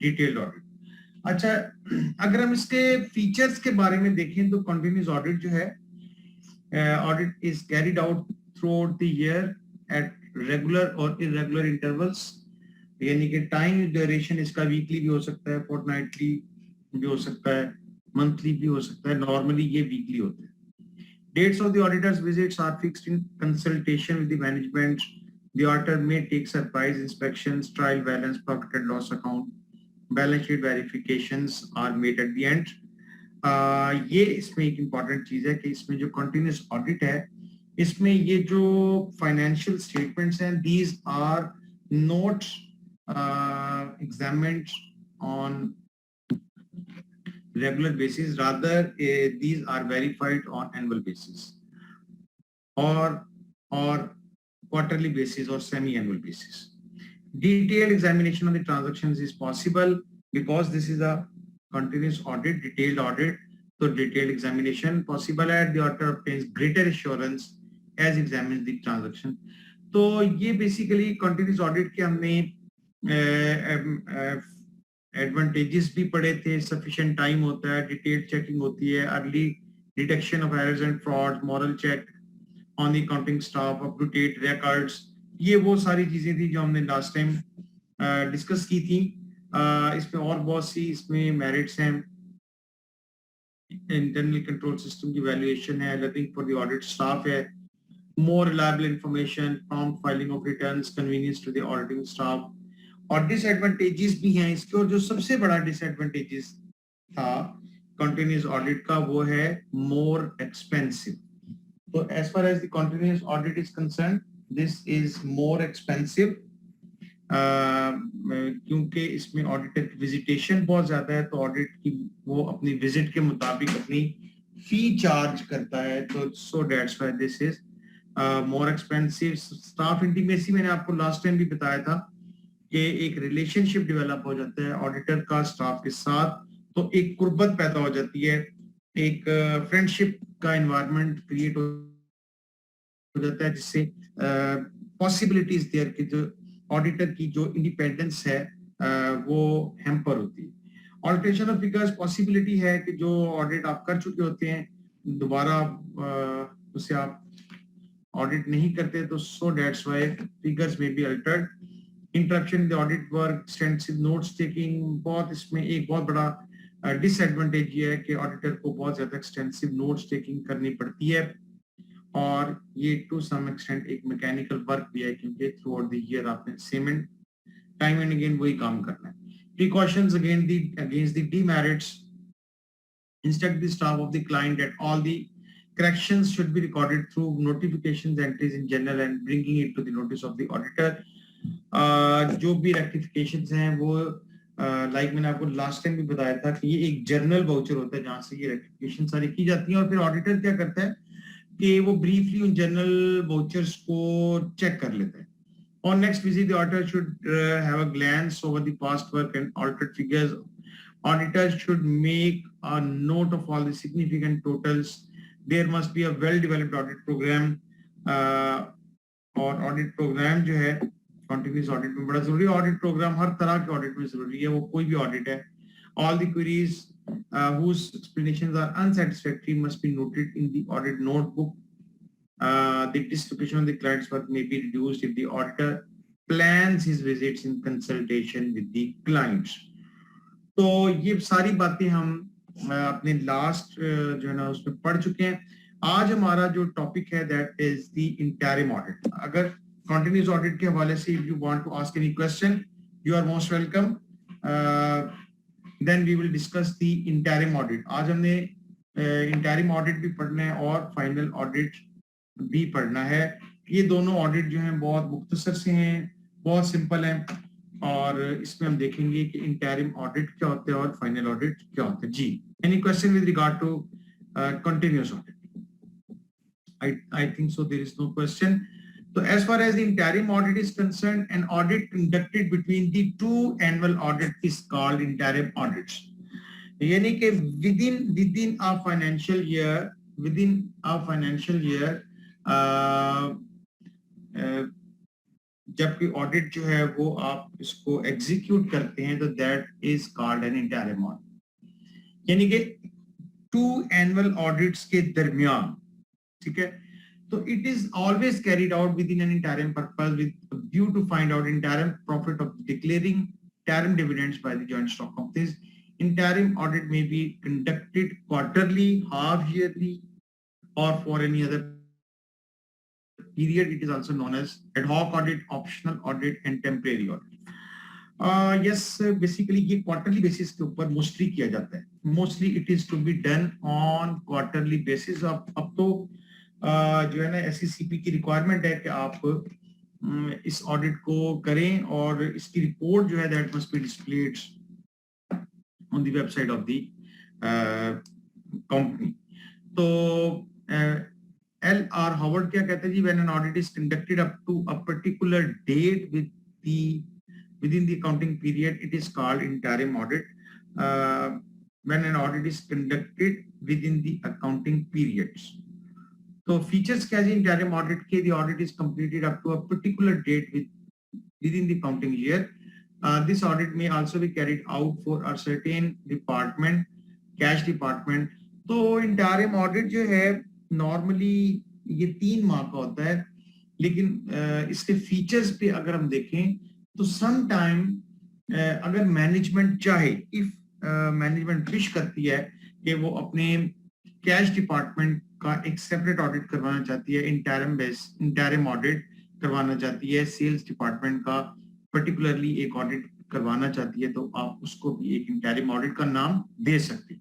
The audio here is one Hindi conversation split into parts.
Detailed audit. अच्छा, अगर हम इसके फीचर्स के बारे में देखें तो कंटिन्यूस ऑडिट जो है, audit is carried out through out the year at regular और इरेगुलर इंटरवल्स, यानी कि टाइम ड्यूरेशन इसका वीकली भी हो सकता है, फोर्टनाइटली भी हो सकता है, मंथली भी हो सकता है, नॉर्मली ये वीकली होता है। Dates of the auditor's visits are fixed in consultation with the management. The auditor may take surprise inspections, trial balance, profit and loss account, balance sheet verifications are made at the end. ये इसमें एक इम्पॉर्टेंट चीज है कि इसमें जो कंटिन्यूस ऑडिट है, इसमें ये जो फाइनेंशियल स्टेटमेंट्स हैं, these are not examined on regular basis, rather these are verified on annual basis or quarterly basis or semi-annual basis. Detailed examination of the transactions is possible because this is a continuous audit, detailed audit. So detailed examination possible है, the auditor obtains greater assurance as examines the transaction. तो ये बेसिकली कंटिन्यूस ऑडिट के हमने एडवांटेजेस भी पढ़े थे। सफिशिएंट टाइम होता है, डिटेल्ड चेकिंग होती है, early detection of errors and fraud, moral check on the accounting staff, up to date records, ये वो सारी चीजें थी जो हमने लास्ट टाइम डिस्कस की थी। इसमें और बहुत सी इसमें मेरिट्स हैं। इंटरनल कंट्रोल सिस्टम की वैल्यूएशन है, learning for the audit staff है, more reliable information, prompt filing of returns, convenience to the auditing staff, और डिसएडवांटेजेस भी हैं इसके। और जो सबसे बड़ा डिसएडवांटेजेस था कंटिन्यूस ऑडिट का वो है मोर एक्सपेंसिव। तो as far as the continuous audit is concern, this is more expensive क्योंकि इसमें ऑडिटर की विजिटेशन बहुत ज्यादा है, तो ऑडिट की वो अपनी विजिट के मुताबिक अपनी फी चार्ज करता है, तो सो that's why this is more expensive. Staff intimacy मैंने आपको लास्ट टाइम भी बताया था कि एक रिलेशनशिप डेवलप हो जाता है ऑडिटर का स्टाफ के साथ, तो एक कुर्बत पैदा हो जाती है, एक फ्रेंडशिप का एनवायरनमेंट क्रिएट हो जाता है, जिससे पॉसिबिलिटीज देयर कि जो ऑडिटर की जो इंडिपेंडेंस है वो हैम्पर होती है। ऑल्टरेशन ऑफ फिगर्स, पॉसिबिलिटी है कि जो ऑडिट आप कर चुके होते हैं दोबारा उसे आप ऑडिट नहीं करते, तो सो दैट्स व्हाई फिगर्स में be altered. Interruption in the audit work, extensive notes taking, बहुत इसमें एक बहुत बड़ा डिसएडवांटेज ये है कि ऑडिटर को बहुत ज्यादा एक्सटेंसिव नोट्स टेकिंग करनी पड़ती है, और ये टू सम एक्सटेंट एक मैकेनिकल वर्क भी है, क्योंकि थ्रू आउट द ईयर आपने same and time and again वही काम करना है। Precautions against the demerits, instruct the staff of the client that all the corrections should be recorded through notifications entries in general and bringing it to the notice of the auditor. जो भी रेक्टिफिकेशंस हैं वो लाइक मैंने आपको लास्ट टाइम भी बताया था कि ये एक जर्नल वाउचर होता है जहां से ये रेक्टिफिकेशन सारी की जाती है, और फिर ऑडिटर क्या करता है कि वो ब्रीफली उन जर्नल वाउचर्स को चेक कर लेता है। On next visit, the auditor should have a glance over the past work and altered figures. Auditors should make a note of all the significant totals. There must be a well-developed audit program. और ऑडिट प्रोग्राम जो है कंटिन्यूस ऑडिट में बड़ा जरूरी है। ऑडिट प्रोग्राम हर तरह के ऑडिट में जरूरी है, वो कोई भी ऑडिट है। All the queries whose explanations are unsatisfactory must be noted in the audit notebook. The dislocation of the client's work may be reduced if the auditor plans his visits in consultation with the clients. तो ये सारी बातें हम अपने लास्ट जो है ना उसमें पढ़ चुके हैं। आज हमारा जो टॉपिक है that is the interim audit. अगर कंटिन्यूस ऑडिट के हवाले से if you want to ask any question, you are most welcome. Then we will discuss the interim audit. आज हमने इंटरिम ऑडिट भी पढ़ना है और फाइनल ऑडिट भी पढ़ना है। ये दोनों ऑडिट जो हैं बहुत मुख्तसर से हैं, बहुत सिंपल हैं, और इसमें हम देखेंगे कि इंटरिम ऑडिट क्या होता है और फाइनल ऑडिट क्या होता है। जी, any question with regard to continuous audit? I think so there is no question. So as far as the interim audit is concerned, an audit conducted between the two annual audit is called interim audits. यानी कि within a financial year जबकि ऑडिट जो है वो आप इसको एग्जीक्यूट करते हैं तो that is called an interim audit. यानी कि 2 एनुअल ऑडिट्स के दरमियान, ठीक है, तो it is always carried out with in an interim purpose with view to find out interim profit of declaring interim dividends by the joint stock companies. Interim audit में be conducted quarterly, half yearly or for any other period. It is also known as ad hoc audit, optional audit and temporary audit. Yes, basically ये quarterly basis के ऊपर mostly किया जाता है. Mostly it is to be done on quarterly basis. अब तो जो है ना SECP की requirement है कि आप इस audit को करें और इसकी report जो है that must be displayed on the website of the company. तो L.R. Howard क्या कहते हैं जी, when an audit is conducted up to a particular date within the accounting period, it is called interim audit. When an audit is conducted within the accounting periods. तो features क्या जी interim audit के, the audit is completed up to a particular date within the accounting year. This audit may also be carried out for a certain department, cash department. तो इंटरिम ऑडिट जो है नॉर्मली ये 3 माह का होता है, लेकिन इसके फीचर्स पे अगर हम देखें तो सम टाइम अगर मैनेजमेंट चाहे, इफ मैनेजमेंट विश करती है कि वो अपने कैश डिपार्टमेंट का एक सेपरेट ऑडिट करवाना चाहती है, इंटरिम ऑडिट करवाना चाहती है, सेल्स डिपार्टमेंट का पर्टिकुलरली एक ऑडिट करवाना चाहती है, तो आप उसको भी एक इंटरिम ऑडिट का नाम दे सकते हैं।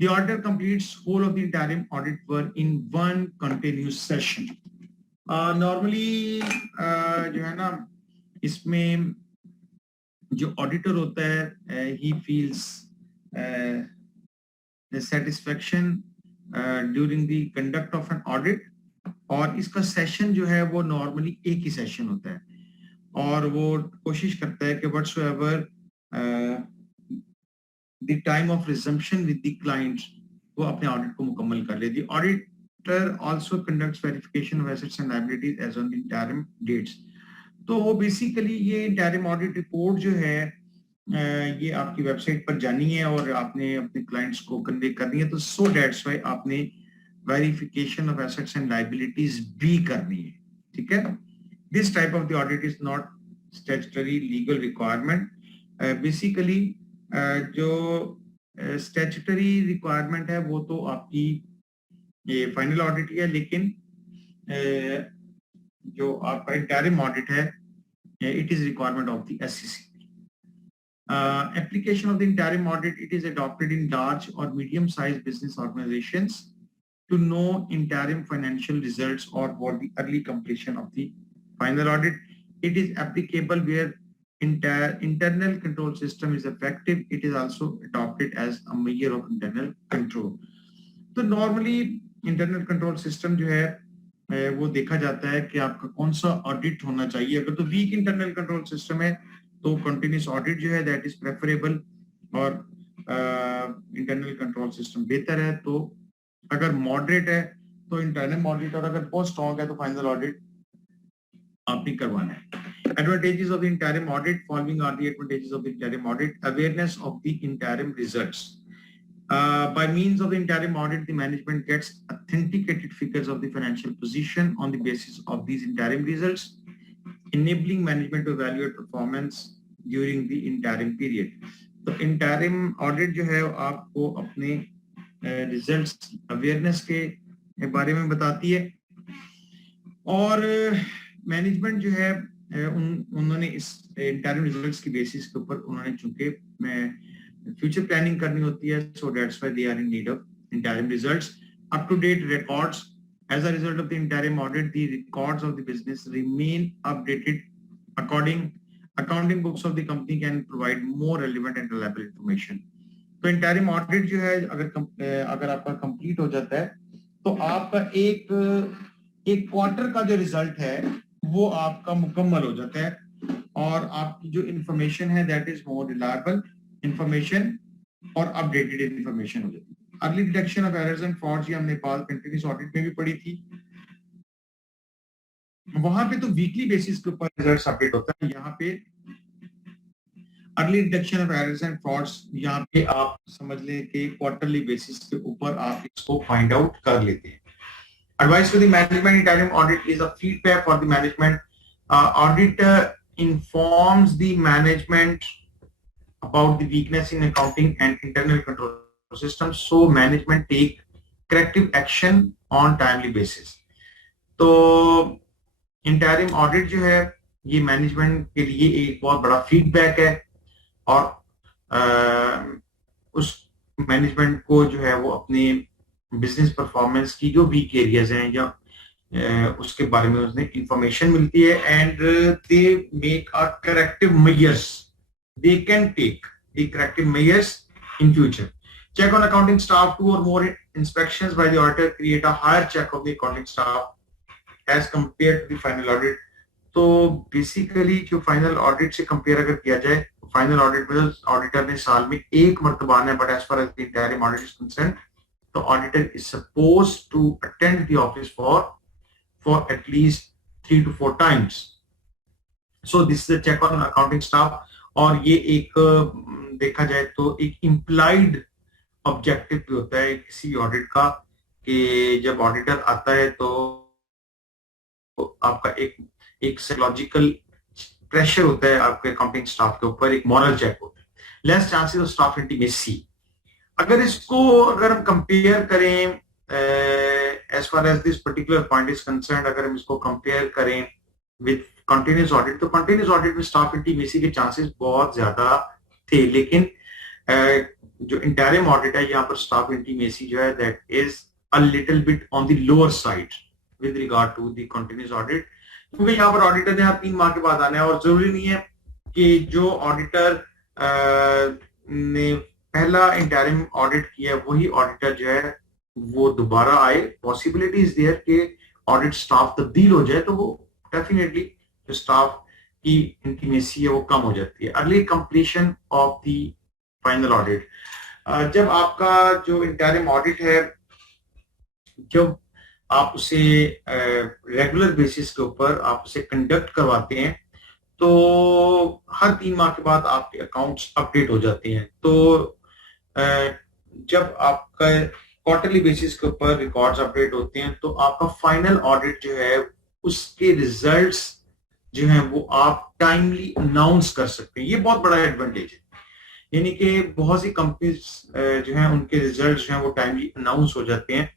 The auditor completes whole of the interim audit work in one continuous session. Normally जो है ना इसमें जो ऑडिटर होता है he feels the satisfaction during the conduct of an audit, और इसका सेशन जो है वो नॉर्मली एक ही सेशन होता है और वो कोशिश करता है कि whatsoever the time of resumption with the clients वो अपने ऑडिट को मुकम्मल कर ले। The auditor also conducts verification of assets and liabilities as on the interim dates. तो वो बेसिकली ये इंटरिम ऑडिट रिपोर्ट जो है ये आपकी वेबसाइट पर जानी है और आपने अपने क्लाइंट्स को कन्वे करनी है, तो सो दैट्स व्हाई आपने verification of assets and liabilities भी करनी है, ठीक है। This type of the audit is not statutory legal requirement. Basically जो स्टैट्यूटरी रिक्वायरमेंट है वो तो आपकी ये फाइनल ऑडिट ही है, लेकिन जो आपका इंटरिम ऑडिट है it is requirement of the SECP. Application of the interim audit, it is adopted in large or medium-sized business organizations to know interim financial results or for the early completion of the final audit. It is applicable where internal control system is effective. It is also adopted as a measure of internal control. तो normally internal control system जो है वो देखा जाता है कि आपका कौन सा ऑडिट होना चाहिए। अगर तो वीक इंटरनल कंट्रोल सिस्टम है तो कंटिन्यूस ऑडिट जो है दैट इज प्रेफरेबल, और इंटरनल कंट्रोल सिस्टम बेहतर है। तो अगर मॉडरेट है तो इंटरनल ऑडिट, और अगर बहुत स्ट्रॉन्ग है तो फाइनल ऑडिट आपने करवाना है। Advantages of the interim audit, following are the advantages of the interim audit. Awareness of the interim results. By means of the interim audit, the management gets authenticated figures of the financial position on the basis of these interim results, enabling management to evaluate performance during the interim period. तो interim audit जो है आपको अपने results awareness के बारे में बताती है, और management जो है उन्होंने इस interim results की basis के ऊपर उन्होंने चूंकि फ्यूचर प्लानिंग करनी होती है, so that's why they are in need of interim results. Up to date records. As a result of the interim audit, the records of the business remain updated according accounting books of the company can provide more relevant and reliable information. तो interim audit जो है अगर आपका कंप्लीट हो जाता है तो आपका एक क्वार्टर का जो रिजल्ट है वो आपका मुकम्मल हो जाता है, और आपकी जो इंफॉर्मेशन है that is more reliable information और अपडेटेड इंफॉर्मेशन हो जाती है। Early detection of errors and frauds ये हमने पास कंटिन्यूस ऑडिट में भी पढ़ी थी। वहां पे तो वीकली बेसिस के ऊपर रिजल्ट्स अपडेट होता है, यहाँ पे early detection of errors and frauds, यहाँ पे आप समझ लें कि क्वार्टरली बेसिस के ऊपर आप इसको फाइंड आउट कर लेते हैं. Advice to the management: interim audit is a feedback for the management. Audit informs the management about the weakness in accounting and internal control systems, so management take corrective action on timely basis. तो interim audit जो है ये मैनेजमेंट के लिए एक बहुत बड़ा फीडबैक है, और उस मैनेजमेंट को जो है वो अपने बिजनेस परफॉर्मेंस की जो वीक एरियाज हैं या उसके बारे में उसने इंफॉर्मेशन मिलती है, and they make a corrective measures, they can take the corrective measures in future. Check on accounting staff. 2 or more inspections by the auditor create a higher check of the accounting staff as compared to the final audit. तो बेसिकली जो फाइनल ऑडिट से कंपेयर अगर किया जाए, फाइनल ऑडिट में ऑडिटर ने साल में एक मर्तबा आना है, but as far as the entire audit is concerned, the auditor is supposed to attend the office for at least 3 to 4 times. So this is a check on accounting staff. और ये एक देखा जाए तो एक implied objective भी होता है किसी ऑडिट का, कि जब ऑडिटर आता है तो आपका एक साइकोलॉजिकल प्रेशर होता है आपके अकाउंटिंग स्टाफ के ऊपर, एक मॉरल चेक होता है. Less chances of staff intimacy. अगर हम कंपेयर करें as far as this particular point is concerned, अगर हम इसको कंपेयर करें विद कंटिन्यूस ऑडिट, तो कंटिन्यूस ऑडिट में स्टाफ इंटीमेसी के चांसेस बहुत ज्यादा थे, लेकिन जो इंटरिम ऑडिट है यहाँ पर स्टाफ इंटीमेसी जो है that is a little bit on the lower side with regard to the continuous audit, क्योंकि यहाँ पर ऑडिटर ने 3 माह के बाद आना है, और जरूरी नहीं है कि जो ऑडिटर ने पहला इंटरिम ऑडिट किया वही ऑडिटर जो है वो दोबारा आए. पॉसिबिलिटी इज देयर कि ऑडिट स्टाफ तब्दील हो जाए, तो वो डेफिनेटली जो स्टाफ की इंटीमेसी है वो कम हो जाती है. Early completion of the final audit. जब आपका जो इंटरिम ऑडिट है, जब आप उसे रेगुलर बेसिस के ऊपर आप उसे कंडक्ट करवाते हैं, तो हर 3 माह के बाद आपके अकाउंट्स अपडेट हो जाते हैं. तो जब आपका क्वार्टरली बेसिस के ऊपर रिकॉर्ड्स अपडेट होते हैं, तो आपका फाइनल ऑडिट जो है उसके रिजल्ट्स जो हैं वो आप टाइमली अनाउंस कर सकते हैं. ये बहुत बड़ा एडवांटेज है, यानी कि बहुत सी कंपनीज जो हैं उनके रिजल्ट्स जो हैं वो टाइमली अनाउंस हो जाते हैं,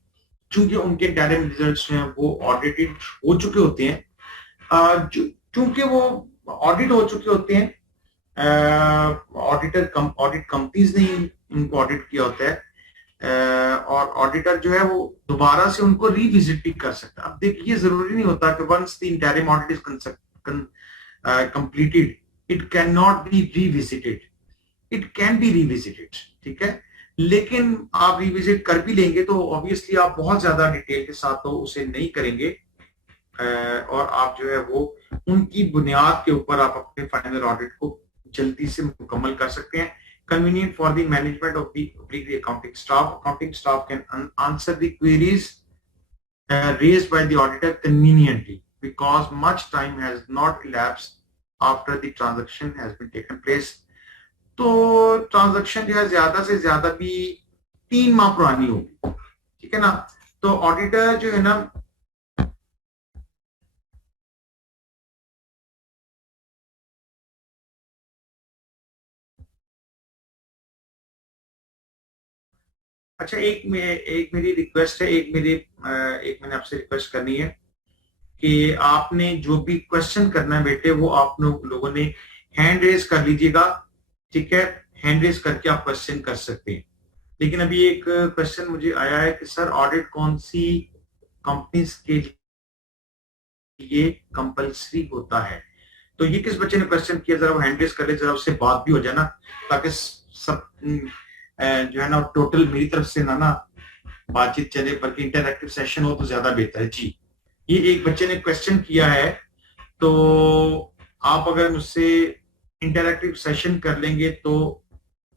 चूंकि उनके इंटरिम रिजल्ट्स जो हैं वो ऑडिटेड हो चुके होते हैं. चूंकि वो ऑडिट हो चुके होते हैं, ऑडिट कंपनीज ने इनको ऑडिट किया होता है, और ऑडिटर जो है वो दोबारा से उनको रिविजिट भी कर सकता है. अब देखिए, जरूरी नहीं होता कि once the interim audit is completed it can not be revisited, it can be revisited, ठीक है, लेकिन आप रिविजिट कर भी लेंगे तो ऑब्वियसली आप बहुत ज्यादा डिटेल के साथ तो उसे नहीं करेंगे, और आप जो है वो उनकी बुनियाद के ऊपर आप अपने फाइनल ऑडिट को जल्दी से मुकम्मल कर सकते हैं. Convenient for the management of the accounting staff. Accounting staff can answer the queries raised by the auditor conveniently because much time has not elapsed after the transaction has been taken place. तो ट्रांजैक्शन जो है ज्यादा से ज्यादा भी 3 माह पुरानी होगी, ठीक है ना. तो ऑडिटर जो है ना अच्छा, एक मेरी रिक्वेस्ट है, एक मैंने आपसे रिक्वेस्ट करनी है कि आपने जो भी क्वेश्चन करना है बेटे वो आप लोगों ने हैंड रेज कर लीजिएगा, ठीक है. हैंड रेज करके आप क्वेश्चन कर सकते हैं. लेकिन अभी एक क्वेश्चन मुझे आया है कि सर ऑडिट कौन सी कंपनीज के लिए कंपल्सरी होता है. तो ये किस बच्चे ने क्वेश्चन किया, जरा वो हैंड रेज कर ले, जरा उससे बात भी हो जाए ना, ताकि सब जो है ना टोटल मेरी तरफ से ना बातचीत चले, बल्कि इंटरैक्टिव सेशन हो तो ज्यादा बेहतर है. जी, ये एक बच्चे ने क्वेश्चन किया है, तो आप अगर मुझसे इंटरैक्टिव सेशन कर लेंगे तो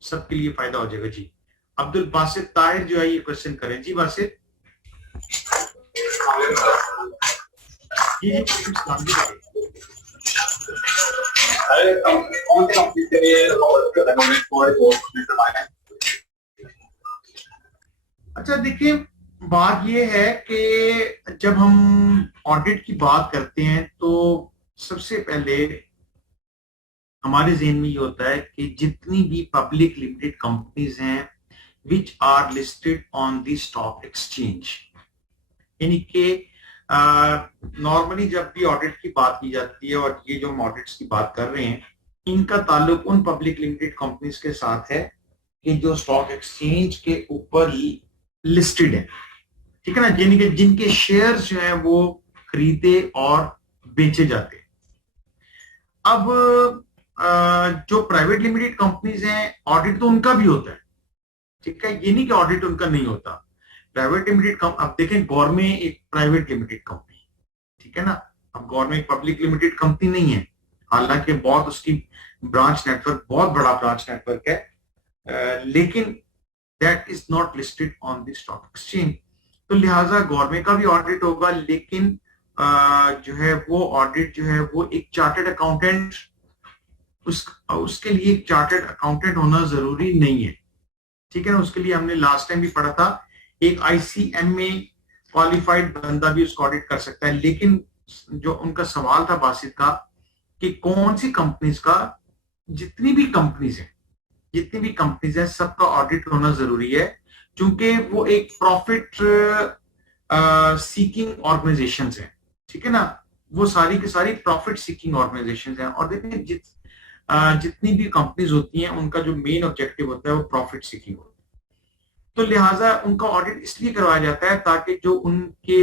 सबके लिए फायदा हो जाएगा. जी, अब्दुल बासित ताहिर जो है ये क्वेश्चन करें. जी बासित. जी जी इस्लाम जी बताइए। अरे कौन सी कंपनी के लिए रेकमेंड फॉर। अच्छा देखिए, बात ये है कि जब हम ऑडिट की बात करते हैं तो सबसे पहले हमारे जहन में ये होता है कि जितनी भी पब्लिक लिमिटेड कंपनीज हैं which are listed on the stock exchange, यानी कि नॉर्मली जब भी ऑडिट की बात की जाती है और ये जो हम ऑडिट्स की बात कर रहे हैं इनका ताल्लुक उन पब्लिक लिमिटेड कंपनीज के साथ है कि जो स्टॉक एक्सचेंज के ऊपर लिस्टेड है, ठीक है ना, यानी कि जिनके शेयर्स जो है वो खरीदे और बेचे जाते हैं। अब जो प्राइवेट लिमिटेड कंपनीज हैं ऑडिट तो उनका भी होता है, ठीक है, ये नहीं कि ऑडिट उनका नहीं होता। प्राइवेट लिमिटेड अब देखें गवर्नमेंट एक प्राइवेट लिमिटेड कंपनी, ठीक है ना, अब गवर्नमेंट एक पब्लिक लिमिटेड कंपनी नहीं है, हालांकि बहुत उसकी ब्रांच नेटवर्क बहुत बड़ा ब्रांच नेटवर्क है, लेकिन that is not listed on the stock exchange. तो लिहाजा गवर्नमेंट का भी ऑडिट होगा, लेकिन जो है वो ऑडिट जो है वो एक चार्टर्ड अकाउंटेंट उसके लिए एक चार्टर्ड अकाउंटेंट होना जरूरी नहीं है, ठीक है ना। उसके लिए हमने लास्ट टाइम भी पढ़ा था एक ICMA क्वालिफाइड बंदा भी उसको ऑडिट कर सकता है, लेकिन जो उनका सवाल था बासित का कि कौन सी कंपनीज का, जितनी भी कंपनीज है सबका ऑडिट होना जरूरी है, क्योंकि वो एक प्रॉफिट सीकिंग ऑर्गेनाइजेशन है, ठीक है ना, वो सारी की सारी प्रॉफिट सीकिंग ऑर्गेनाइजेशन है। और देखिए जितनी भी कंपनीज होती हैं उनका जो मेन ऑब्जेक्टिव होता है वो प्रॉफिट सीकिंग होता है, तो लिहाजा उनका ऑडिट इसलिए करवाया जाता है ताकि जो उनके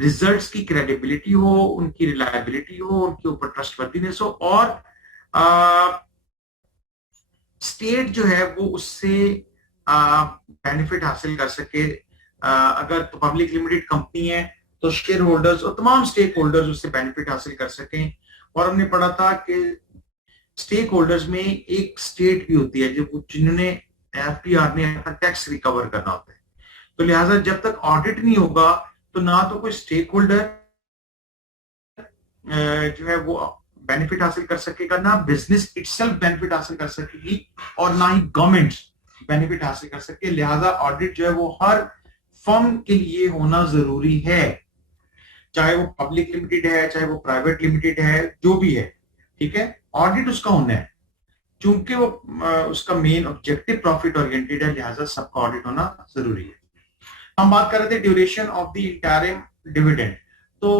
रिजल्ट्स की क्रेडिबिलिटी हो, उनकी रिलायबिलिटी हो, उनके ऊपर ट्रस्टवर्दीनेस हो, और स्टेट जो है वो उससे बेनिफिट हासिल कर सके। अगर तो पब्लिक लिमिटेड कंपनी है तो शेयर होल्डर्स और तमाम स्टेक होल्डर्स उससे बेनिफिट हासिल कर सकें। और हमने पढ़ा था कि स्टेक होल्डर्स में एक स्टेट भी होती है जो जिन्होंने FTR ने अपना टैक्स रिकवर करना होता है, तो लिहाजा जब तक ऑडिट नहीं होगा तो ना तो कोई स्टेक होल्डर जो है वो बेनिफिट हासिल कर सकेगा, ना बिजनेस इटसेल्फ बेनिफिट हासिल कर सकेगी, और ना ही गवर्नमेंट बेनिफिट हासिल कर सके। लिहाजा ऑडिट जो है वो हर फर्म के लिए होना जरूरी है, चाहे वो पब्लिक लिमिटेड है चाहे वो प्राइवेट लिमिटेड है, जो भी है, ठीक है, ऑडिट उसका होना है, क्योंकि वो उसका मेन ऑब्जेक्टिव प्रॉफिट ओरिएंटेड है, लिहाजा सबका ऑडिट होना जरूरी है। हम बात कर रहे थे duration of the interim dividend. तो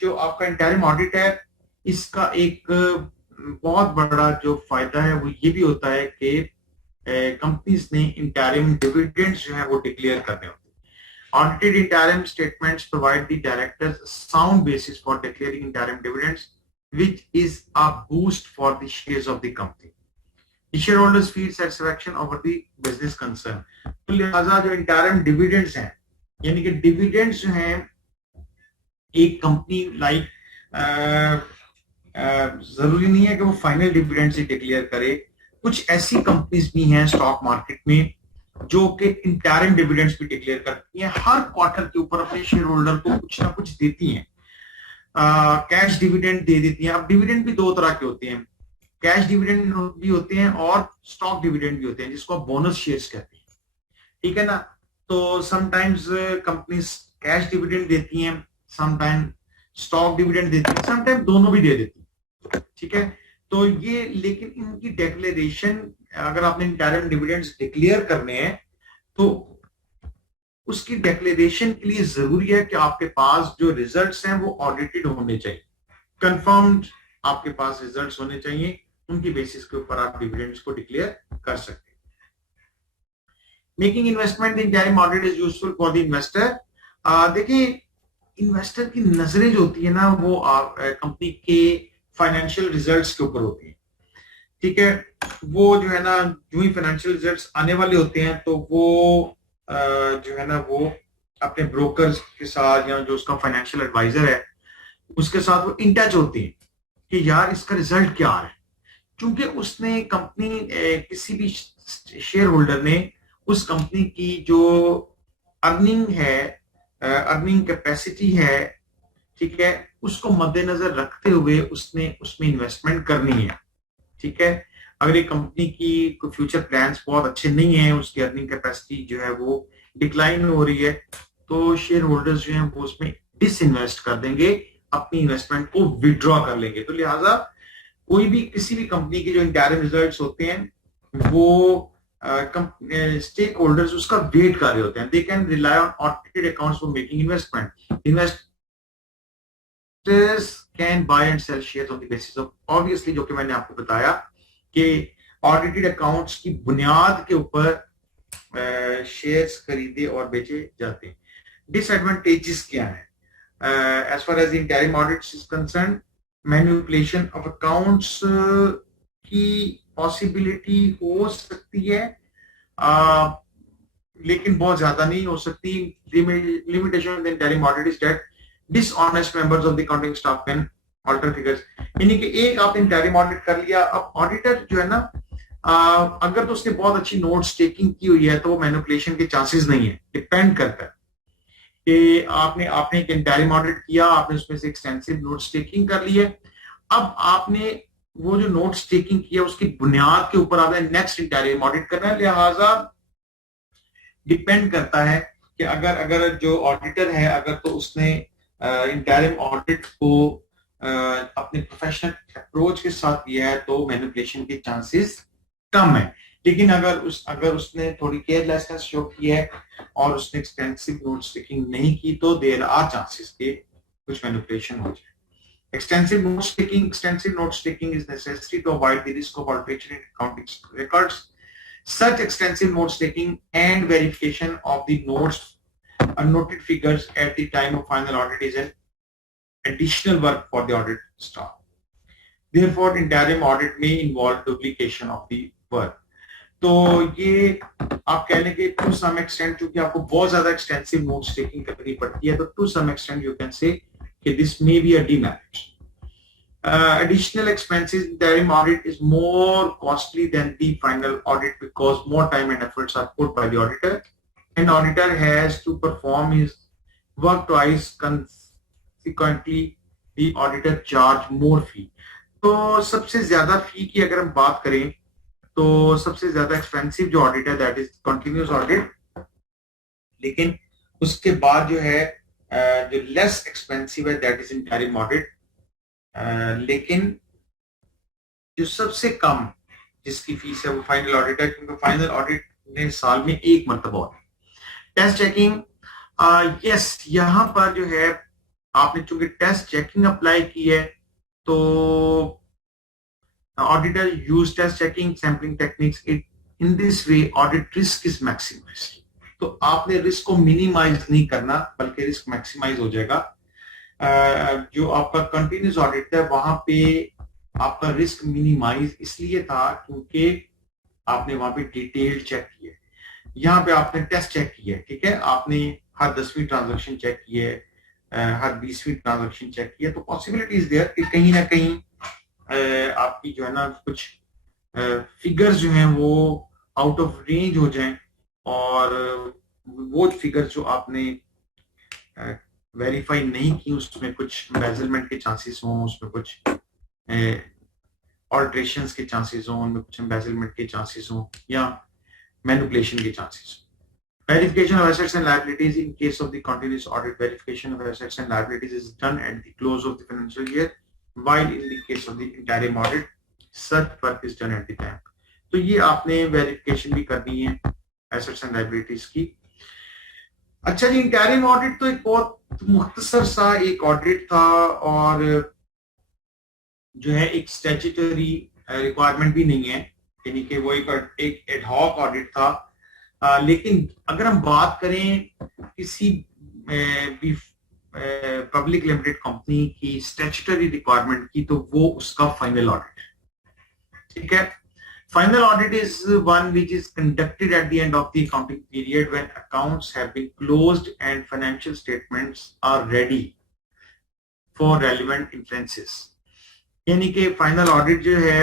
जो आपका इंटरिम ऑडिट है इसका एक बहुत बड़ा जो फायदा है वो ये भी होता है कि कंपनीज ने इंटरिम डिविडेंड्स जो है वो डिक्लेयर करने होते हैं। Audited interim statements provide the directors sound basis for declaring interim dividends which is a boost for the shares of the company. The shareholders feel satisfaction over the business concern. तो लिहाजा जो इंटरिम डिविडेंड्स हैं, यानी कि डिविडेंड्स जो हैं एक कंपनी लाइक जरूरी नहीं है कि वो फाइनल डिविडेंड्स ही डिक्लेयर करे, कुछ ऐसी कंपनीज भी हैं स्टॉक मार्केट में जो कि इंटरिम डिविडेंड्स भी डिक्लेयर करती हैं, हर क्वार्टर के ऊपर अपने शेयर होल्डर को कुछ ना कुछ देती हैं, कैश डिविडेंड दे देती हैं। अब डिविडेंड भी दो तरह के होते हैं, कैश डिविडेंड भी होते हैं और स्टॉक डिविडेंड भी होते हैं, जिसको आप बोनस शेयर्स कहते हैं, ठीक है ना। तो समटाइम्स कंपनीज कैश डिविडेंड देती हैं, समटाइम स्टॉक डिविडेंड देती हैं, समटाइम दोनों भी दे देती हैं, ठीक है। तो ये लेकिन इनकी डिक्लेरेशन, अगर आपने इंटरिम डिविडेंड्स डिक्लेयर करने हैं तो उसकी डिक्लेरेशन के लिए जरूरी है कि आपके पास जो रिजल्ट्स हैं वो ऑडिटेड होने चाहिए, कंफर्म्ड आपके पास रिजल्ट्स होने चाहिए, उनकी बेसिस के ऊपर आप डिविडेंड्स को डिक्लेयर कर सकते हैं। Making investment in interim audit is useful for the investor. देखिए इन्वेस्टर की नजरें जो होती है ना वो कंपनी के फाइनेंशियल रिजल्ट्स के ऊपर होती है, ठीक है। वो जो है ना जो ही फाइनेंशियल रिजल्ट्स आने वाले होते हैं तो वो जो है ना वो अपने ब्रोकर्स के साथ या जो उसका फाइनेंशियल एडवाइजर है उसके साथ वो इन टच होती है कि यार इसका रिजल्ट क्या आ रहा है, क्योंकि उसने कंपनी किसी भी शेयर होल्डर ने उस कंपनी की जो अर्निंग है, अर्निंग कैपेसिटी है, ठीक है, उसको मद्देनजर रखते हुए उसने उसमें इन्वेस्टमेंट करनी है। ठीक है, अगर एक कंपनी की फ्यूचर प्लान्स बहुत अच्छे नहीं है, उसकी अर्निंग कैपेसिटी जो है वो डिक्लाइन हो रही है, तो शेयर होल्डर्स जो हैं वो उसमें डिसइन्वेस्ट कर देंगे, अपनी इन्वेस्टमेंट को विड्रॉ कर लेंगे। तो लिहाजा कोई भी किसी भी कंपनी के जो इंटरिम रिजल्ट्स होते हैं वो स्टेक होल्डर्स उसका वेट कर रहे होते हैं। They can rely on audited accounts for making investment. Investors can buy and sell shares on the basis of, obviously जो कि मैंने आपको बताया कि ऑडिटेड अकाउंट्स की बुनियाद के ऊपर शेयर्स खरीदे और बेचे जाते हैं। डिसएडवांटेजेस क्या है? As far as interim audits is concern, manipulation of accounts की पॉसिबिलिटी हो सकती है, लेकिन बहुत ज्यादा नहीं हो सकती। Limitation of the interim audit is that dishonest members of the accounting staff can alter figures. यानी कि एक आपने इंटरिम ऑडिट कर लिया, अब ऑडिटर जो है ना, अगर तो उसने बहुत अच्छी नोट्स टेकिंग की हुई है तो वो मैनिपुलेशन के चांसेस नहीं है। डिपेंड करता है कि आपने एक इंटरिम ऑडिट किया, आपने उसमें से एक्सटेंसिव नोट्स टेकिंग कर ली है, अब आपने वो जो नोट्स टेकिंग किया उसकी बुनियाद के ऊपर आपने नेक्स्ट इंटरिम ऑडिट करना है। लिहाजा डिपेंड करता है कि अगर जो ऑडिटर है अगर तो उसने इंटरिम ऑडिट को अपने प्रोफेशनल अप्रोच के साथ किया है तो मैनिपुलेशन के चांसेस कम है। लेकिन अगर उसने थोड़ी केयरलेसनेस शो की है और उसने एक्सटेंसिव नोट्स टेकिंग नहीं की तो देयर आर चांसेस के कुछ मैनिपुलेशन हो जाए। Extensive notes taking is necessary to avoid the risk of alteration in accounting records. Such extensive notes taking and verification of the notes, unnoted figures at the time of final audit is an additional work for the audit staff. Therefore, interim audit may involve duplication of the work. तो ये आप कह लें कि टू सम एक्सटेंट चूंकि आपको बहुत ज्यादा एक्सटेंसिव नोट्स टेकिंग करनी पड़ती है तो to some extent you can say this may be a demerit. Additional expenses interim audit is more costly than the final audit because more time and efforts are put by the auditor. An auditor has to perform his work twice. Consequently, the auditor charge more fee. तो सबसे ज्यादा फी की अगर हम बात करें तो सबसे ज्यादा एक्सपेंसिव जो ऑडिट है दैट इज कंटिन्यूस ऑडिट, लेकिन उसके बाद जो है जो लेस एक्सपेंसिव है दैट इज इंटरिम ऑडिट। लेकिन जो सबसे कम जिसकी फीस है वो फाइनल ऑडिट है, क्योंकि फाइनल ऑडिट में साल में एक मरतबा होता है। टेस्ट चेकिंग, यस, यहाँ पर जो है आपने चूंकि टेस्ट चेकिंग अप्लाई की है तो auditor use test checking sampling techniques. In this way audit risk is maximised. तो आपने रिस्क को मिनिमाइज नहीं करना बल्कि रिस्क मैक्सिमाइज हो जाएगा। जो आपका कंटिन्यूस ऑडिट है वहां पे आपका रिस्क मिनिमाइज इसलिए था क्योंकि आपने वहां पे डिटेल चेक किया, यहाँ पे आपने टेस्ट चेक किया। ठीक है, आपने हर 10वीं ट्रांजैक्शन चेक की है, हर 20वीं ट्रांजैक्शन चेक की है, तो पॉसिबिलिटी इज देयर कि कहीं ना कहीं आपकी जो है ना कुछ फिगर्स जो हैं वो आउट ऑफ रेंज हो जाएं और वो फिगर्स जो आपने वेरीफाई नहीं की उसमें कुछ एम्बेजलमेंट के चांसेस हों, उसमें कुछ ऑल्ट्रेशंस के चांसेस हों, उनमें कुछ एम्बेजलमेंट के चांसेस हों या मैनिपुलेशन के chances. Verification of assets and liabilities in case of the continuous audit, verification of assets and liabilities is done at the close of the financial year, while in the case of the interim audit, such work is done at the time. तो ये आपने वेरिफिकेशन भी करनी है एसेट्स एंड लायबिलिटीज की। अच्छा जी, इंटरिम ऑडिट तो एक बहुत मुख्तसर सा एक ऑडिट था और जो है एक स्टैट्यूटरी रिक्वायरमेंट भी नहीं है, यानी कि वो एक एडहॉक ऑडिट था। लेकिन अगर हम बात करें किसी भी पब्लिक लिमिटेड कंपनी की स्टैट्यूटरी रिक्वायरमेंट की तो वो उसका फाइनल ऑडिट है। ठीक है, final audit is one which is conducted at the end of the accounting period when accounts have been closed and financial statements are ready for relevant inferences. यानी कि फाइनल ऑडिट जो है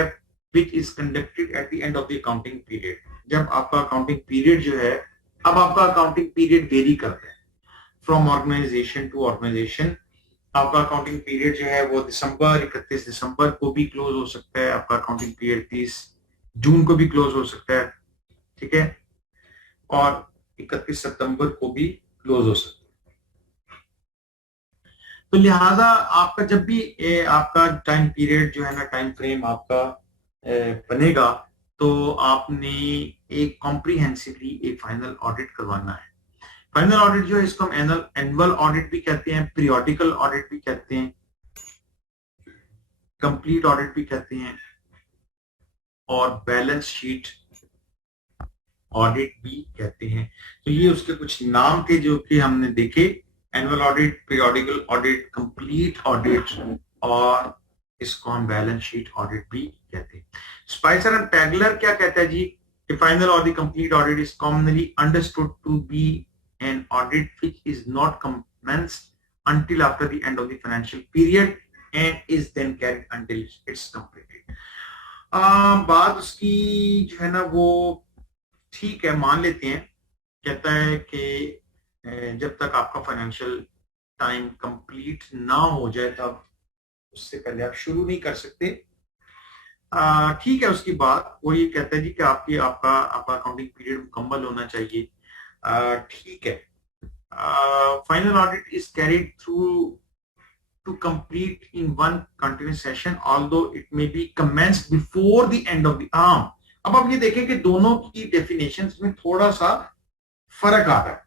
which is conducted at the end of the accounting period, जब आपका अकाउंटिंग पीरियड जो है, अब आपका अकाउंटिंग पीरियड वेरी करता है फ्रॉम ऑर्गेनाइजेशन टू ऑर्गेनाइजेशन। आपका अकाउंटिंग पीरियड जो है वो 31 दिसंबर को भी क्लोज हो सकता है, आपका अकाउंटिंग पीरियड 30 जून को भी क्लोज हो सकता है, ठीक है, और 31 सितंबर को भी क्लोज हो सकता है। तो लिहाजा आपका जब भी आपका टाइम पीरियड जो है ना, टाइम फ्रेम आपका बनेगा, तो आपने एक कॉम्प्रिहेंसिवली एक फाइनल ऑडिट करवाना है। फाइनल ऑडिट जो है इसको हम एनुअल ऑडिट भी कहते हैं, पीरियोडिकल ऑडिट भी कहते हैं, कंप्लीट ऑडिट भी कहते हैं, और बैलेंस शीट ऑडिट भी कहते हैं। तो ये उसके कुछ नाम थे जो कि हमने देखे, annual audit, periodical audit, complete audit, और इसको हम बैलेंस शीट ऑडिट भी कहते हैं। स्पाइसर एंड टैगलर क्या कहता है जी? The final or the complete audit is commonly understood to be an audit which is not commenced until after the end of the financial period and is then carried until it's completed. बात उसकी जो है ना वो ठीक है, मान लेते हैं। कहता है कि जब तक आपका फाइनेंशियल टाइम कंप्लीट ना हो जाए तब उससे पहले आप शुरू नहीं कर सकते। ठीक है, उसकी बात वो ये कहता है जी कि आपका अकाउंटिंग पीरियड मुकम्मल होना चाहिए। ठीक है, final audit is carried through to complete in one continuous session although it may be commenced before the end of the term. अब आप ये देखें कि दोनों की डेफिनेशंस में थोड़ा सा फर्क आ रहा है।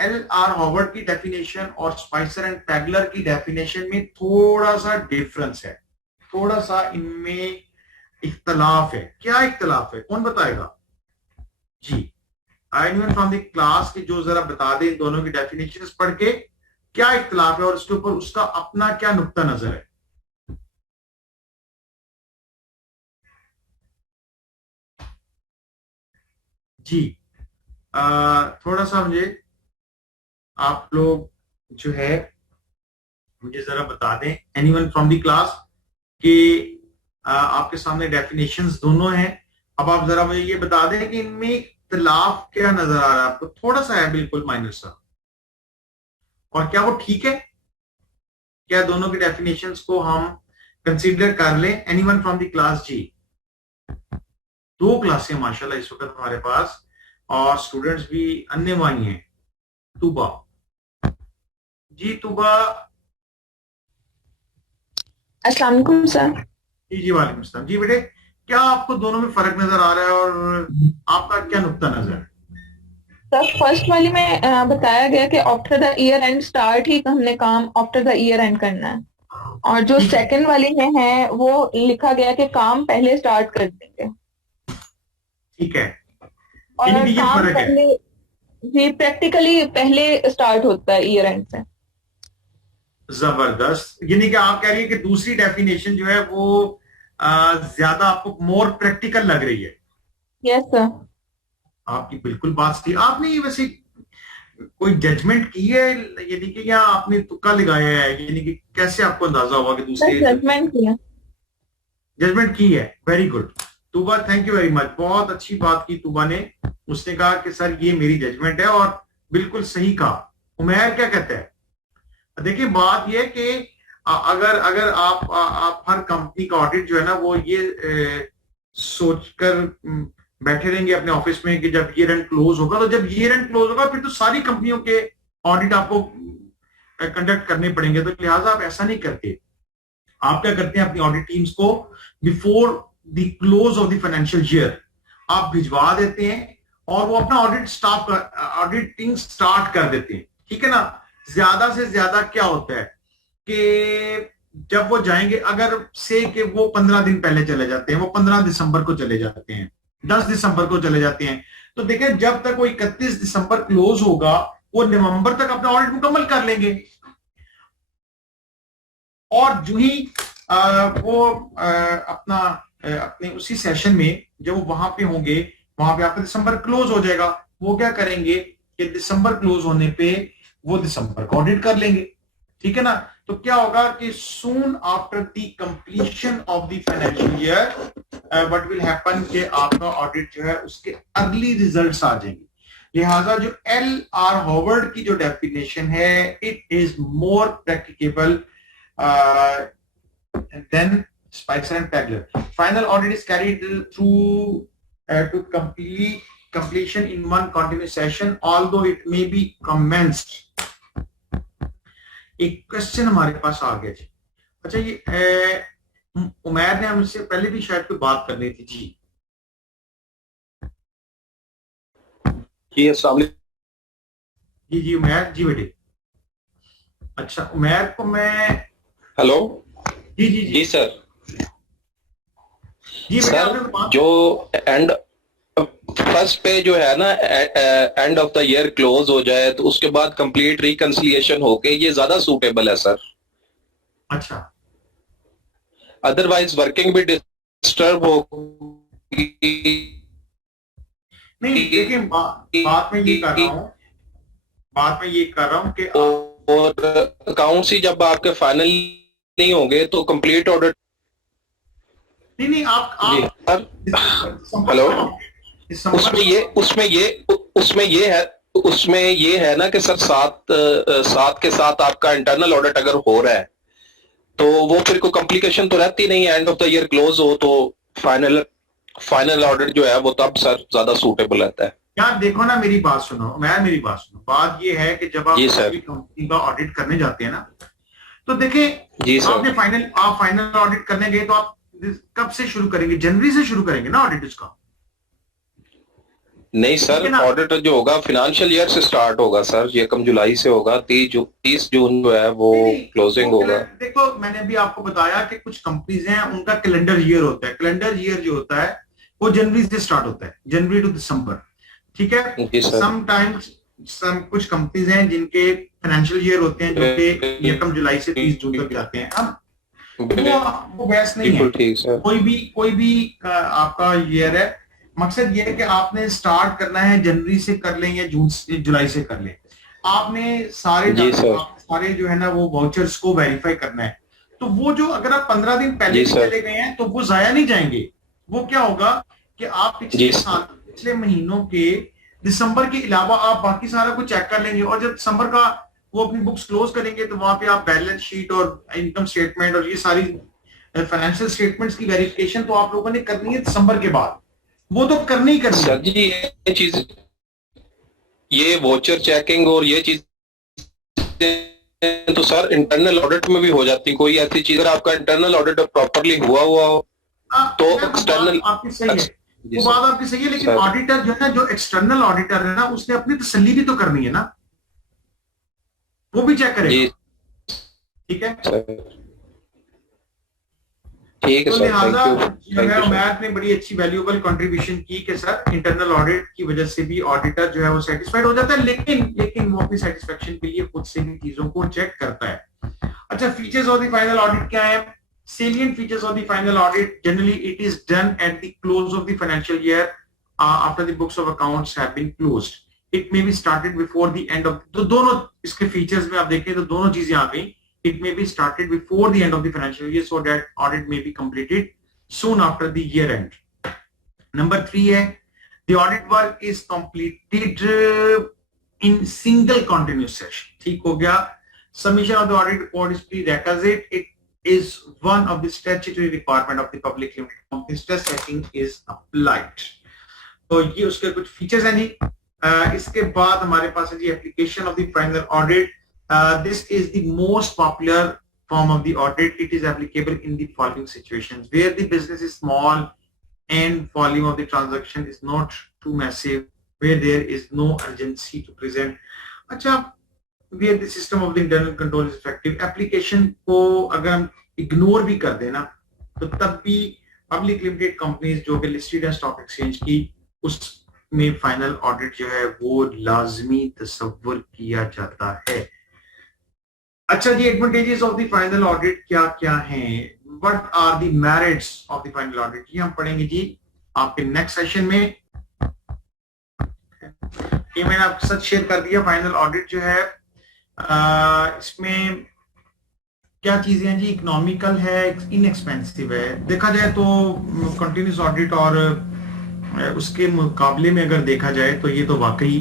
एल.आर. हॉवर्ड की डेफिनेशन और स्पाइसर एंड टैगलर की डेफिनेशन में थोड़ा सा डिफरेंस है, थोड़ा सा इनमें इख्तलाफ है। क्या इख्तलाफ है, कौन बताएगा जी? एनीवन फ्रॉम द क्लास की जो जरा बता दे दोनों की डेफिनेशंस पढ़ के क्या इख्तलाफ है और उसके ऊपर उसका अपना क्या नुक्ता नजर है। जी थोड़ा सा आप लोग जो है मुझे जरा बता दें, एनीवन फ्रॉम द क्लास कि आपके सामने डेफिनेशंस दोनों हैं। अब आप जरा मुझे ये बता दें कि इनमें इख्तलाफ क्या नजर आ रहा है आपको? थोड़ा सा है, बिल्कुल माइनर सा। और क्या वो ठीक है? क्या दोनों की डेफिनेशंस को हम कंसीडर कर लें? एनीवन फ्रॉम द क्लास जी? 2 क्लासें माशाल्लाह इस वक्त हमारे पास और स्टूडेंट्स भी अन्यवानी हैं। तुबा जी, तुबा अस्सलाम वालेकुम सर। जी वालेकुम सलाम जी। बेटे क्या आपको दोनों में फर्क नजर आ रहा है और आपका क्या नुक्ता नजर है? सर फर्स्ट वाली में बताया गया कि after the year end start ही हमने काम आफ्टर द ईयर एंड करना है, और जो सेकंड वाली में है वो लिखा गया कि काम पहले स्टार्ट कर देंगे। ठीक है, और यानी कि ये काम फर्क है। पहले जी प्रैक्टिकली पहले स्टार्ट होता है ईयर एंड से। जबरदस्त, यानी कि आप कह रही है कि दूसरी डेफिनेशन जो है वो ज्यादा आपको मोर प्रैक्टिकल लग रही है। Yes sir. आपकी बिल्कुल बात सही। आपने ये वैसे कोई जजमेंट की है यानी कि, या आपने तुक्का लगाया है, यानी कि कैसे आपको अंदाजा हुआ कि दूसरी जजमेंट किया? जजमेंट की है? Very good तुबा, thank you very much, बहुत अच्छी बात की तुबा ने। उसने कहा कि सर ये मेरी जजमेंट है, और बिल्कुल सही कहा। उमैर क्या कहता है? देखिए बात यह कि अगर आप हर कंपनी का ऑडिट जो है ना वो ये सोचकर बैठे रहेंगे अपने ऑफिस में कि जब ईयर एंड क्लोज होगा, तो जब ईयर एंड क्लोज होगा फिर तो सारी कंपनियों के ऑडिट आपको कंडक्ट करने पड़ेंगे। तो लिहाजा आप ऐसा नहीं करते। आप क्या करते हैं, अपनी ऑडिट टीम्स को before the close of the financial year आप भिजवा देते हैं और वो अपना ऑडिटिंग स्टार्ट कर देते हैं। ठीक है ना? ज्यादा से ज्यादा क्या होता है कि जब वो जाएंगे, अगर से कि वो 15 दिन पहले चले जाते हैं, वो 15 दिसंबर को चले जाते हैं, 10 दिसंबर को चले जाते हैं, तो देखें जब तक वो 31 दिसंबर क्लोज होगा वो नवंबर तक अपना ऑडिट मुकम्मल कर लेंगे। और जो ही वो अपने उसी सेशन में जब वो वहां पे होंगे, वहां पे आपका दिसंबर क्लोज हो जाएगा, वो क्या करेंगे कि दिसंबर क्लोज होने पे वो दिसंबर का ऑडिट कर लेंगे। ठीक है ना? तो क्या होगा कि soon after the completion of the financial year what will happen कि आपका ऑडिट जो है उसके अर्ली रिजल्ट्स आ जाएंगे। लिहाजा जो L.R. हॉवर्ड की जो डेफिनेशन है, it is more practicable than Spicer and Pagler. Final audit is carried through to completion in one continuous session, although it may be commenced. एक क्वेश्चन हमारे पास आ गया जी. अच्छा, ये उमैर ने हमसे पहले भी शायद कोई बात करनी थी जी. जी अस्सलाम वालेकुम। जी उमैर जी बेटे. अच्छा, उमैर को मैं हेलो। जी जी सर। जी सर जो एंड फर्स्ट पे जो है ना and of the year close हो जाए तो उसके बाद कंप्लीट रिकंसिलिएशन होके ये ज्यादा सूटेबल है सर। अच्छा, अदरवाइज वर्किंग भी डिस्टर्ब हो। नहीं देखिए, बात मैं ये कर रहा हूँ कि और अकाउंट्स ही जब आपके फाइनल नहीं होंगे तो कंप्लीट ऑडिट। नहीं आप हेलो। उसमें ये है ना कि सर साथ के साथ आपका इंटरनल ऑडिट अगर हो रहा है तो वो फिर कोई कॉम्प्लिकेशन तो रहती नहीं है। And of the year close हो तो फाइनल ऑडिट जो है वो तब सर ज्यादा सूटेबल रहता है। यार देखो ना, मेरी बात सुनो, बात ये है कि जब आप कंपनी का ऑडिट करने जाते हैं ना, तो देखें जी सर, आप फाइनल ऑडिट करने गए तो आप कब से शुरू करेंगे? जनवरी से शुरू करेंगे ना ऑडिट उसका? नहीं सर, ऑडिट जो होगा फाइनेंशियल ईयर से स्टार्ट होगा सर, ये कम जुलाई से होगा। 30 जून जो है वो क्लोजिंग होगा। देखो, मैंने अभी आपको बताया कि कुछ कंपनीज हैं उनका कैलेंडर ईयर होता है। कैलेंडर ईयर जो होता है वो जनवरी से स्टार्ट होता है, जनवरी टू दिसंबर, ठीक है। समटाइम्स कुछ कंपनीज हैं जिनके फाइनेंशियल ईयर होते हैं जो कि यकम जुलाई से 30 जून तक जाते हैं। अब वो बहस नहीं है, कोई भी आपका ईयर है। मकसद ये है कि आपने स्टार्ट करना है जनवरी से कर लें या जून से जुलाई से कर लें, आपने सारे जो है ना वो वाउचर्स को वेरीफाई करना है। तो वो जो अगर आप 15 दिन पहले चले गए हैं तो वो जाया नहीं जाएंगे। वो क्या होगा कि आप पिछले महीनों के दिसंबर के अलावा आप बाकी सारा कुछ चेक कर लेंगे, और जब दिसंबर का वो अपनी बुक्स क्लोज करेंगे तो वहां पे आप बैलेंस शीट और इनकम स्टेटमेंट और ये सारी फाइनेंशियल स्टेटमेंट्स की वेरिफिकेशन तो आप लोगों ने करनी है दिसंबर के बाद। वो तो करनी ही करनी सर जी। ये चीज, ये वोचर चेकिंग और ये चीज तो सर इंटरनल ऑडिट में भी हो जाती है। कोई ऐसी चीज अगर आपका इंटरनल ऑडिट प्रॉपरली हुआ हो तो एक्सटर्नल आपकी सही है, वो बात आपकी सही है, लेकिन ऑडिटर जो है ना, जो एक्सटर्नल ऑडिटर है ना, उसने अपनी तसल्ली भी तो करनी है ना, वो भी चेक करेगा। ठीक है, ठीक है तो सर, लिहाजा थैंक यू। मैथ ने बड़ी अच्छी वैल्यूएबल कंट्रीब्यूशन की कि सर इंटरनल ऑडिट की वजह से भी ऑडिटर जो है वो सेटिस्फाइड हो जाता है, लेकिन वो अपनी सेटिस्फेक्शन के लिए खुद से भी चीजों को चेक करता है। अच्छा, features of the final audit क्या है? Salient features of the final audit: generally it is done at the close of the financial year, after the books of accounts have been closed. It may be started before the end of, तो दोनों इसके फीचर्स में आप देखें तो दोनों चीजें आ गई। It may be started before the end of the financial year so that audit may be completed soon after the year end. Number 3 है the audit work is completed in single continuous session. ठीक हो गया। Submission of the audit report is prerequisite. It is one of the statutory requirement of the public limited company. Stress testing is applied. तो ये उसके कुछ फीचर्स हैं जी। इसके बाद हमारे पास है जी application of the final audit. This is the most popular form of the audit. It is applicable in the following situations: where the business is small and volume of the transaction is not too massive, where there is no urgency to present. अच्छा, where the system of the internal control is effective. Application को अगर हम इग्नोर भी कर देना तो तब भी पब्लिक लिमिटेड कंपनीज जो कि लिस्टेड है स्टॉक एक्सचेंज की, उसमें फाइनल ऑडिट जो है वो लाजमी तसव्वुर किया जाता है। अच्छा जी, advantages of the final audit क्या क्या हैं? What are the merits of the final audit? ये हम पढ़ेंगे जी आपके नेक्स्ट सेशन में। ये मैंने आपके साथ शेयर कर दिया। फाइनल ऑडिट जो है इसमें क्या चीजें हैं जी? इकोनॉमिकल है, इनएक्सपेंसिव है। देखा जाए तो कंटिन्यूस ऑडिट और उसके मुकाबले में अगर देखा जाए तो ये तो वाकई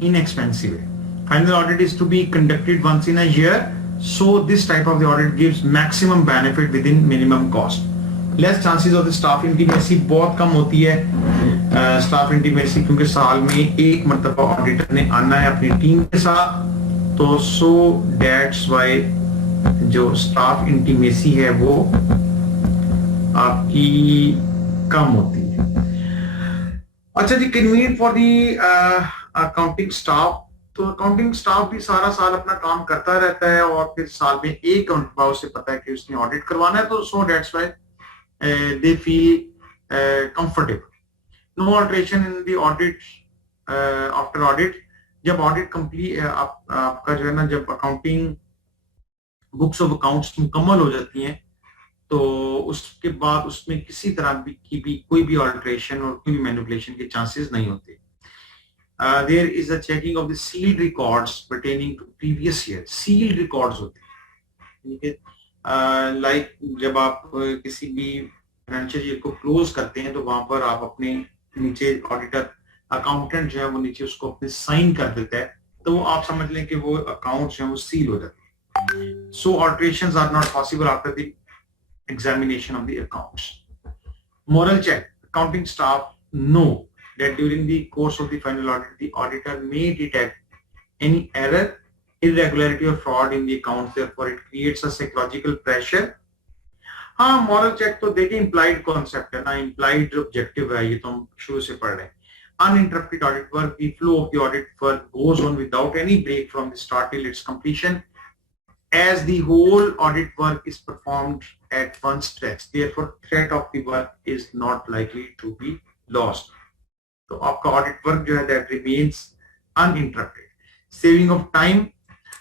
inexpensive है. Final audit is to be conducted once in a year, so this type of the audit gives maximum benefit within minimum cost. Less chances of the staff intimacy बहुत कम होती है staff intimacy, क्योंकि साल में एक मर्तबा ऑडिटर ने आना है अपनी टीम के साथ, तो so that's why जो staff intimacy है वो आपकी कम होती है. अच्छा जी, convenient for the accounting staff. तो अकाउंटिंग स्टाफ भी सारा साल अपना काम करता रहता है और फिर साल में एक मर्तबा उसे पता है कि उसने ऑडिट करवाना है, तो सो that's why they feel comfortable. No alteration in the audit after audit. जब ऑडिट कंप्लीट आपका जो है ना, जब अकाउंटिंग बुक्स ऑफ अकाउंट्स मुकम्मल हो जाती हैं, तो उसके बाद उसमें किसी तरह की भी कोई भी ऑल्ट्रेशन और कोई भी मैनिपुलेशन के चांसेस नहीं होते. There is a checking of the sealed records pertaining to previous year. Sealed records होते हैं, ठीक है. लाइक जब आप किसी भी फाइनेंशियल ईयर को क्लोज करते हैं, तो वहां पर आप अपने नीचे ऑडिटर अकाउंटेंट जो है वो नीचे उसको अपने साइन कर देता है, तो वो आप समझ लें कि वो अकाउंट जो है वो सील हो जाते हैं. So alterations are not possible after the examination of the accounts. Moral check. Accounting staff know that during the course of the final audit, the auditor may detect any error, irregularity or fraud in the accounts. Therefore, it creates a psychological pressure. हाँ, moral check तो देखिए implied concept है ना, implied objective है, ये तो हम शुरू से पढ़ रहे हैं. Uninterrupted audit work. The flow of the audit work goes on without any break from the start till its completion, as the whole audit work is performed at one stretch. Therefore, threat of the work is not likely to be lost. तो आपका ऑडिट वर्क जो है that remains uninterrupted. Saving of time.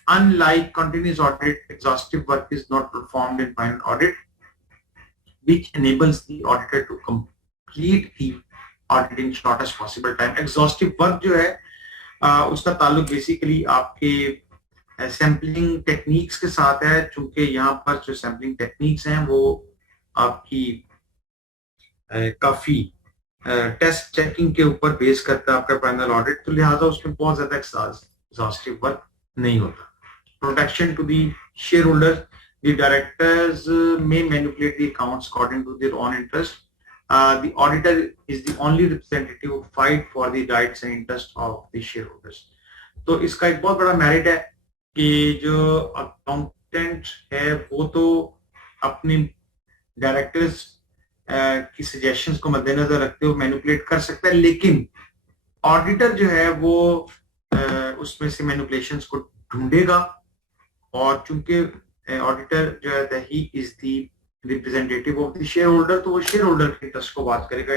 Unlike continuous audit, exhaustive work is not performed in final audit, which enables the auditor to complete the audit in shortest possible time. Exhaustive work जो है उसका ताल्लुक बेसिकली आपके सैम्पलिंग टेक्निक्स के साथ है. चूंकि यहाँ पर जो सैम्पलिंग टेक्निक्स हैं वो आपकी काफी टेस्ट चेकिंग के ऊपर बेस करता है आपका फाइनल ऑडिट, तो लिहाजा उसमें बहुत ज्यादा एग्जॉस्टिव वर्क नहीं होता. Protection to the shareholders. The directors may manipulate the accounts according to their own interest. The auditor is the only representative who fight for the rights and interests of the shareholders. तो इसका एक बहुत बड़ा मेरिट है कि जो अकाउंटेंट है वो तो अपने डायरेक्टर्स की सजेशंस को मद्देनजर रखते हुए मैनिपुलेट कर सकता है, लेकिन ऑडिटर जो है वो उसमें से मैनिपुलेशंस को ढूंढेगा. और चूंकि ऑडिटर जो है he is the representative of the share holder, तो वो शेयर होल्डर के इंटरेस्ट को बात करेगा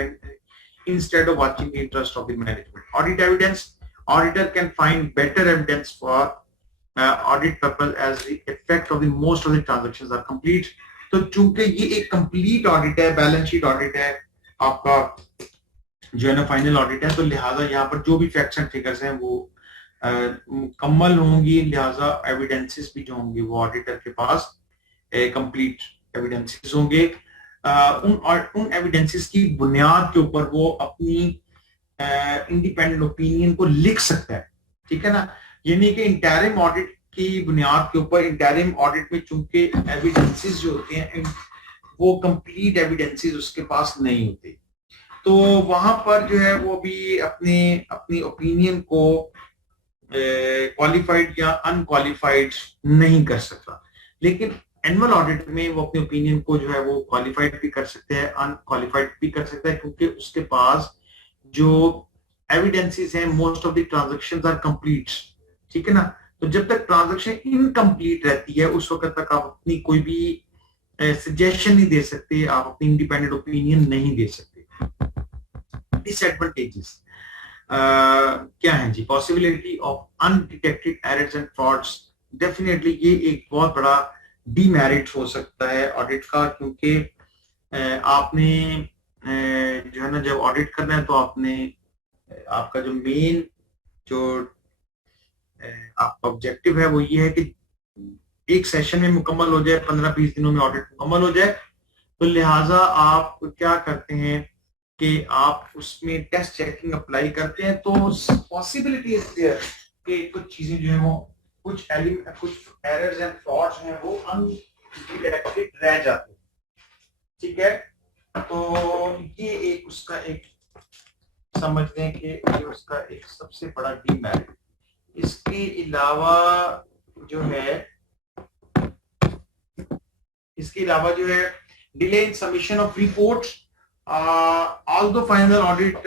instead of watching the interest of the management. Audit evidence. Auditor can find better evidence for audit purpose as the effect of the most of the transactions are complete. तो चूंकि ये एक कंप्लीट ऑडिट है, बैलेंस शीट ऑडिट है, आपका जो है ना फाइनल ऑडिट है, तो लिहाजा यहाँ पर जो भी फैक्ट्स एंड फिगर्स हैं वो मुकम्मल होंगी. लिहाजा एविडेंसेस भी जो होंगे वो ऑडिटर के पास कंप्लीट एविडेंसेस होंगे. उन एविडेंसेस की बुनियाद के ऊपर वो अपनी इंडिपेंडेंट ओपिनियन को लिख सकता है, ठीक है ना. यानी कि इंटरिम ऑडिट की बुनियाद के ऊपर, इंटरिम ऑडिट में चूंकि एविडेंसेस जो होते हैं वो कंप्लीट एविडेंसेस उसके पास नहीं होते, तो वहां पर जो है वो भी अपनी ओपिनियन को क्वालिफाइड या अनक्वालिफाइड नहीं कर सकता. लेकिन एनुअल ऑडिट में वो अपनी ओपिनियन को जो है वो क्वालिफाइड भी कर सकते हैं, अनक्वालिफाइड भी कर सकता है, क्योंकि उसके पास जो एविडेंसेस हैं most of the transactions are complete, ठीक है ना. तो जब तक ट्रांजैक्शन इनकम्प्लीट रहती है उस वक्त तक आप अपनी कोई भी सजेशन नहीं दे सकते, आप अपनी इंडिपेंडेंट ओपिनियन नहीं दे सकते. डिसएडवांटेजेस क्या है जी? Possibility of undetected errors and frauds. Definitely ये एक बहुत बड़ा डीमेरिट हो सकता है ऑडिट का, क्योंकि आपने जो है ना जब ऑडिट करना है तो आपने आपका जो मेन जो आपका ऑब्जेक्टिव है वो ये है कि एक सेशन में मुकम्मल हो जाए, 15-20 दिनों में ऑडिट मुकम्मल हो जाए. तो लिहाजा आप क्या करते हैं कि आप उसमें टेस्ट चेकिंग अप्लाई करते हैं तो पॉसिबिलिटी इज देयर कि कुछ चीजें जो है वो कुछ एरर्स एंड फ्लॉज हैं वो अनडिटेक्टेड रह जाते हैं, ठीक है। तो ये एक उसका एक समझ लें कि ये उसका एक सबसे बड़ा डीमेरिट। इसके अलावा जो है delay in submission of reports, although final audit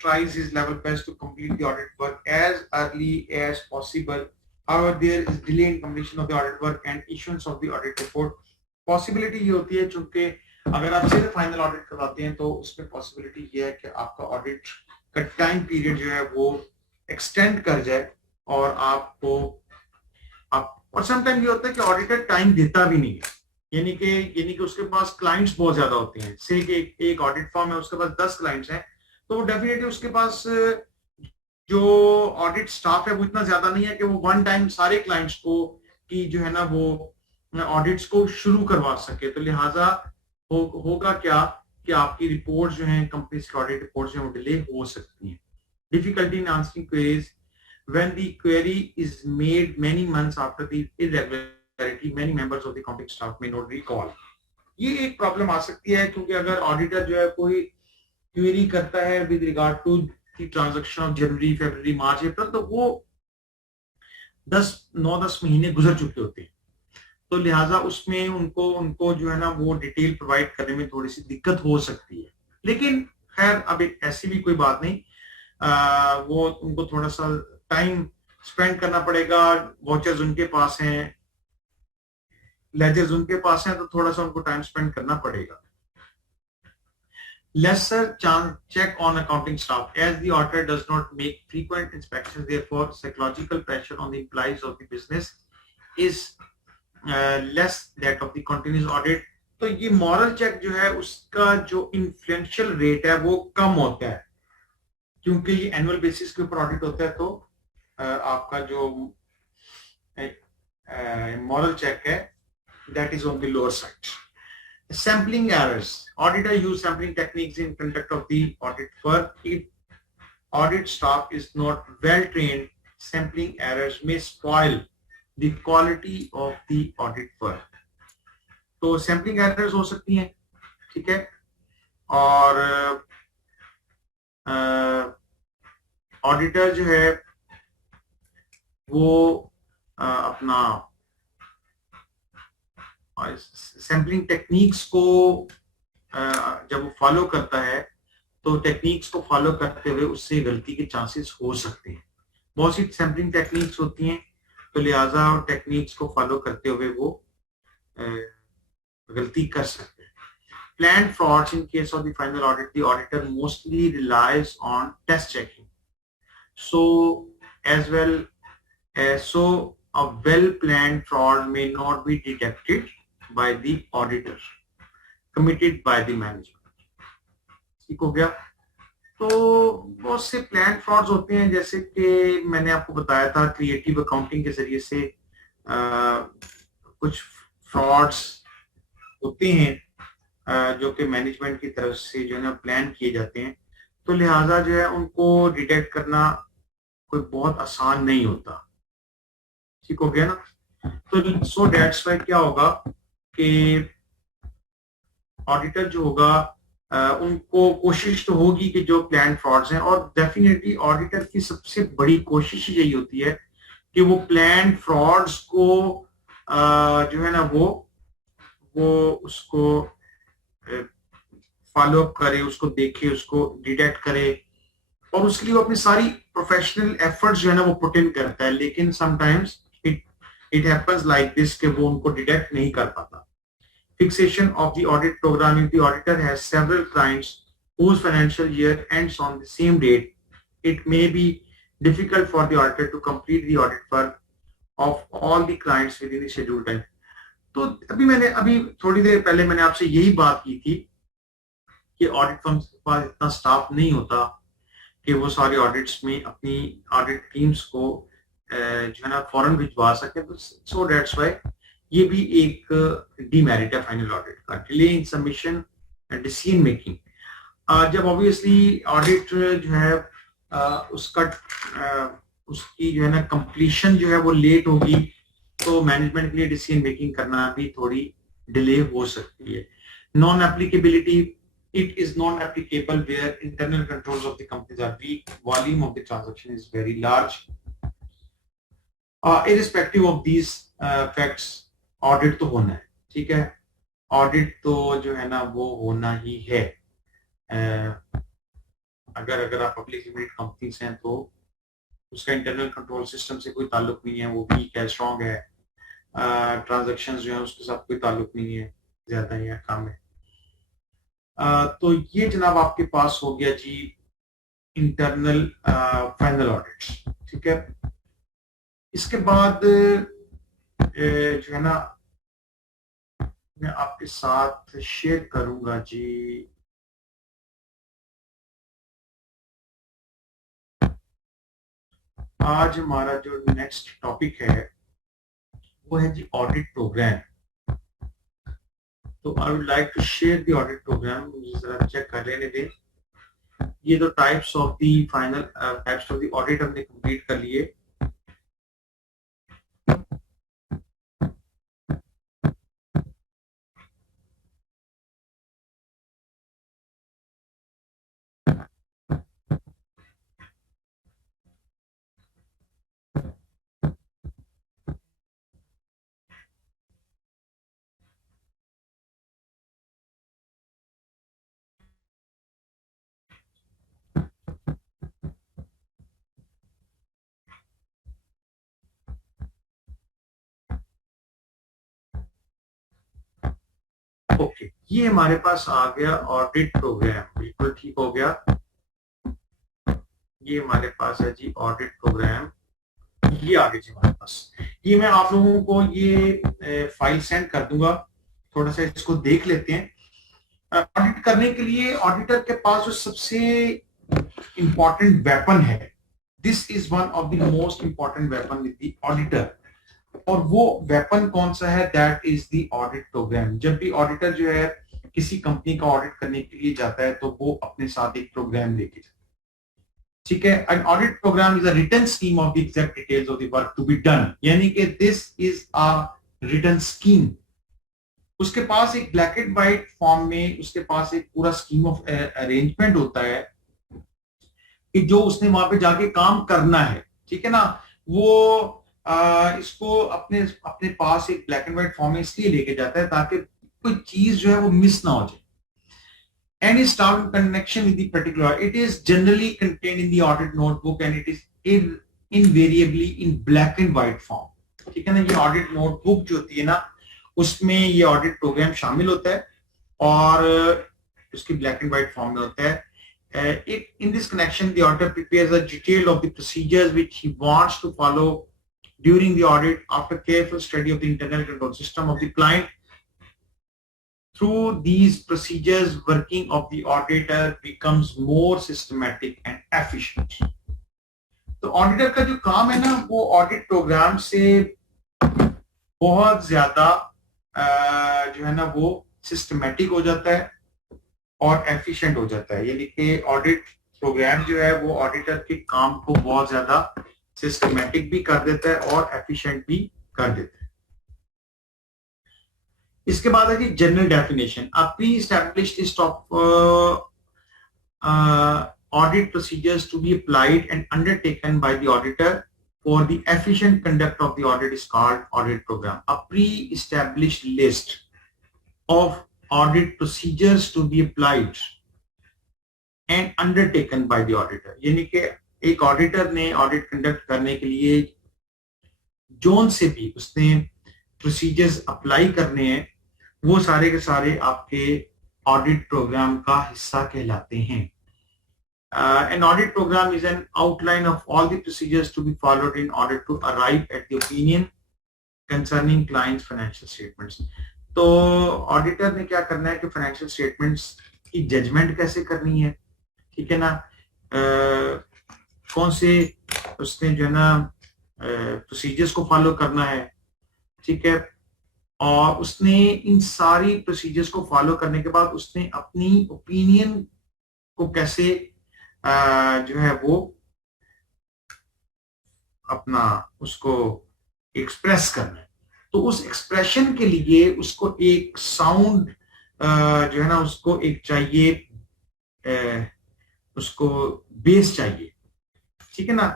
tries his level best to complete the audit work as early as possible, however there is delay in completion of the audit work and issuance of the audit report. Possibility ये होती है चूंकि अगर आप सीधे फाइनल ऑडिट करवाते हैं तो उसमें पॉसिबिलिटी ये है कि आपका ऑडिट का टाइम पीरियड जो है वो एक्सटेंड कर जाए और आपको और समटाइम ये होता है कि ऑडिटर टाइम देता भी नहीं है, यानी कि उसके पास क्लाइंट्स बहुत ज्यादा होते हैं। से एक ऑडिट फर्म है, उसके पास 10 क्लाइंट्स हैं, तो डेफिनेटली उसके पास जो ऑडिट स्टाफ है वो इतना ज्यादा नहीं है कि वो वन टाइम सारे क्लाइंट्स को की जो है ना वो ऑडिट्स को शुरू करवा सके। तो लिहाजा होगा क्या कि आपकी रिपोर्ट जो है कंपनी की ऑडिट रिपोर्ट जो है वो डिले हो सकती है। Difficulty in answering queries when the query is made many months after the irregularity, many members of the accounting staff may not recall. ये एक प्रॉब्लम आ सकती है क्योंकि अगर ऑडिटर जो है कोई क्वेरी करता है with regard to the transaction of January, February, March, April, तो वो 9-10 महीने गुजर चुके होते हैं, तो लिहाजा उसमें उनको जो है ना वो डिटेल प्रोवाइड करने में थोड़ी सी दिक्कत हो सकती है। लेकिन खैर अब एक ऐसी भी कोई बात नहीं, वो उनको थोड़ा सा टाइम स्पेंड करना पड़ेगा। वॉचर्स उनके पास हैं, लेजर्स उनके पास हैं, तो थोड़ा सा उनको टाइम स्पेंड करना पड़ेगा। lesser check on accounting staff as the auditor does not make frequent inspections, therefore psychological pressure on the employees of the business is less that of the continuous audit. तो ये मॉरल चेक जो है उसका जो इन्फ्लुएंशियल रेट है वो कम होता है क्योंकि ये एनुअल बेसिस के ऊपर ऑडिट होता है, तो आपका जो मॉरल चेक है that is on the lower side. Sampling errors. Auditor use sampling techniques in conduct of the audit work. If audit staff is not well trained, sampling errors may spoil the quality of the audit work. तो sampling errors हो सकती हैं, ठीक है, और ऑडिटर जो है वो अपना सैम्पलिंग टेक्निक्स को जब वो फॉलो करता है तो टेक्निक्स को फॉलो करते हुए उससे गलती के चांसेस हो सकते हैं। बहुत सी सैम्पलिंग टेक्निक्स होती हैं, तो लिहाजा टेक्निक्स को फॉलो करते हुए वो गलती कर सकते हैं। Planned frauds in case of the final audit, the auditor mostly relies on test checking. So as well as so a well-planned fraud may not be detected by the auditor, committed by the management. ठीक हो गया। तो बहुत से प्लान फ्रॉड्स होते हैं, जैसे कि मैंने आपको बताया था क्रिएटिव अकाउंटिंग के जरिए से कुछ फ्रॉड्स होते हैं जो कि मैनेजमेंट की तरफ से जो है ना प्लान किए जाते हैं, तो लिहाजा जो है उनको डिटेक्ट करना कोई बहुत आसान नहीं होता। ठीक हो गया ना। तो सो दैट्स वाई क्या होगा कि ऑडिटर जो होगा उनको कोशिश तो होगी कि जो प्लान फ्रॉड्स हैं, और डेफिनेटली ऑडिटर की सबसे बड़ी कोशिश यही होती है कि वो प्लान फ्रॉड्स को जो है ना वो उसको फॉलो अप करे, उसको देखे, उसको डिटेक्ट करे, और उसके लिए वो अपनी सारी प्रोफेशनल एफर्ट्स जो है ना वो पुट इन करता है। लेकिन sometimes it happens like this कि वो उनको डिटेक्ट नहीं कर पाता। Fixation of the audit program. If the auditor has several clients whose financial year ends on the same date, it may be difficult for the auditor to complete the audit work of all the clients within the scheduled time. तो अभी थोड़ी देर पहले मैंने आपसे यही बात की थी कि ऑडिट फर्म के पास इतना स्टाफ नहीं होता कि वो सारे ऑडिट्स में अपनी ऑडिट टीम्स को जो है ना फौरन भिजवा सके। तो सो दैट्स व्हाई ये भी एक डीमेरिट है फाइनल ऑडिट का, delay in submission and decision making. जब ऑब्वियसली ऑडिट जो है उसकी जो है ना कंप्लीशन जो है वो लेट होगी, तो मैनेजमेंट के लिए डिसीजन मेकिंग करना भी थोड़ी डिले हो सकती है. Non applicability, it is non applicable where internal controls of the companies are weak, volume of the transaction is very large. Irrespective of these facts, audit तो होना है. ठीक है, ऑडिट तो जो है ना वो होना ही है. अगर आप पब्लिक लिमिटेड कंपनीज हैं तो उसका इंटरनल कंट्रोल सिस्टम से कोई ताल्लुक नहीं है, वो वीक है, स्ट्रॉन्ग है. ट्रांजैक्शंस जो है उसके साथ कोई ताल्लुक नहीं है, ज्यादा या कम है. तो ये जनाब आपके पास हो गया जी इंटरनल फाइनल ऑडिट्स. ठीक है, इसके बाद जो है ना मैं आपके साथ शेयर करूंगा जी आज हमारा जो नेक्स्ट टॉपिक है वो है जी ऑडिट प्रोग्राम. तो I would like to share the audit programme. मुझे जरा चेक कर लेने दें. ये तो types of the final types of the audit हमने कंप्लीट कर लिए. ओके, ये हमारे पास आ गया ऑडिट प्रोग्राम. बिल्कुल ठीक हो गया. ये हमारे पास है जी ऑडिट प्रोग्राम. ये आ गया जी हमारे पास. ये मैं आप लोगों को ये फाइल सेंड कर दूंगा. थोड़ा सा इसको देख लेते हैं. ऑडिट करने के लिए ऑडिटर के पास जो सबसे इंपॉर्टेंट वेपन है, this is one of the most important weapon with the auditor. और वो वेपन कौन सा है? That is the audit programme. जब भी ऑडिटर जो है किसी कंपनी का ऑडिट करने के लिए जाता है तो वो अपने साथ एक प्रोग्राम लेके जाता है. ठीक है, an audit programme is a written scheme of the exact details of the work to be done. यानी कि this is a written scheme. उसके पास एक ब्लैक एंड व्हाइट फॉर्म में उसके पास एक पूरा स्कीम ऑफ अरेंजमेंट होता है कि जो उसने वहां पे जाके काम करना है. ठीक है ना, वो इसको अपने अपने पास एक ब्लैक एंड व्हाइट फॉर्म में इसलिए लेके जाता है ताकि कोई चीज जो है वो मिस ना हो जाए. Any staff in connection with the particular, it is generally contained in the audit notebook and it is invariably in black and white form. ठीक है ना, ये ऑडिट नोटबुक जो होती है ना उसमें ये ऑडिट प्रोग्राम शामिल होता है और उसकी ब्लैक एंड व्हाइट फॉर्म में होता है. In this connection, the auditor prepares a detail of the procedures which he wants to follow during the audit after careful study of the internal control system of the client. Through these procedures, working of the auditor becomes more systematic and efficient. तो ऑडिटर का जो काम है ना वो ऑडिट प्रोग्राम से बहुत ज्यादा जो है ना वो सिस्टमैटिक हो जाता है और एफिशिएंट हो जाता है. यानी कि ऑडिट प्रोग्राम जो है वो ऑडिटर के काम को बहुत ज्यादा सिस्टमैटिक भी कर देता है और एफिशिएंट भी कर देता है. इसके बाद है जी general definition. A pre established list of audit procedures to be applied and undertaken by the auditor for the efficient conduct of the audit is called audit program. A pre established list of audit procedures to be applied and undertaken by the auditor. यानी कि एक ऑडिटर ने ऑडिट कंडक्ट करने के लिए जोन से भी उसने प्रोसीजर्स अप्लाई करने हैं, वो सारे के सारे आपके ऑडिट प्रोग्राम का हिस्सा कहलाते हैं. An audit program is an outline of all the procedures to be followed in order to arrive at the opinion concerning client's financial statements. तो ऑडिटर ने क्या करना है कि फाइनेंशियल स्टेटमेंट्स की जजमेंट कैसे करनी है. ठीक है ना, कौन से उसने जो है ना प्रोसीजर्स को फॉलो करना है. ठीक है, और उसने इन सारी प्रोसीजर्स को फॉलो करने के बाद उसने अपनी ओपिनियन को कैसे जो है वो अपना उसको एक्सप्रेस करना है। तो उस एक्सप्रेशन के लिए उसको एक साउंड जो है ना उसको एक चाहिए, उसको बेस चाहिए, ठीक है ना।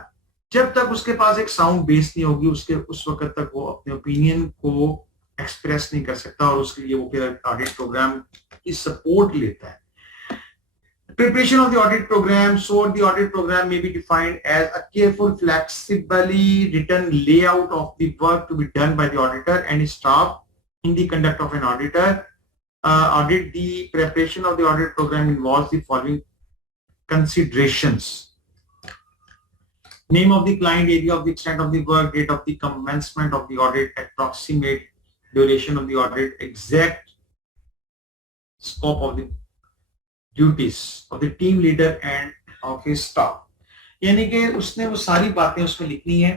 जब तक उसके पास एक साउंड बेस नहीं होगी उस वक्त तक वो अपने ओपिनियन को एक्सप्रेस नहीं कर सकता, और उसके लिए वो फिर ऑडिट प्रोग्राम की सपोर्ट लेता है। Preparation of the audit program. So the audit program may be defined as a careful, flexibly written layout of the work to be done by the auditor and his staff in the conduct of an audit. The preparation of the audit program involves the following considerations: name of the client, area of the extent of the work, date of the commencement of the audit, approximate duration of the audit, exact scope of the duties of the team leader and of his staff। यानी कि उसने वो सारी बातें उसमें लिखनी है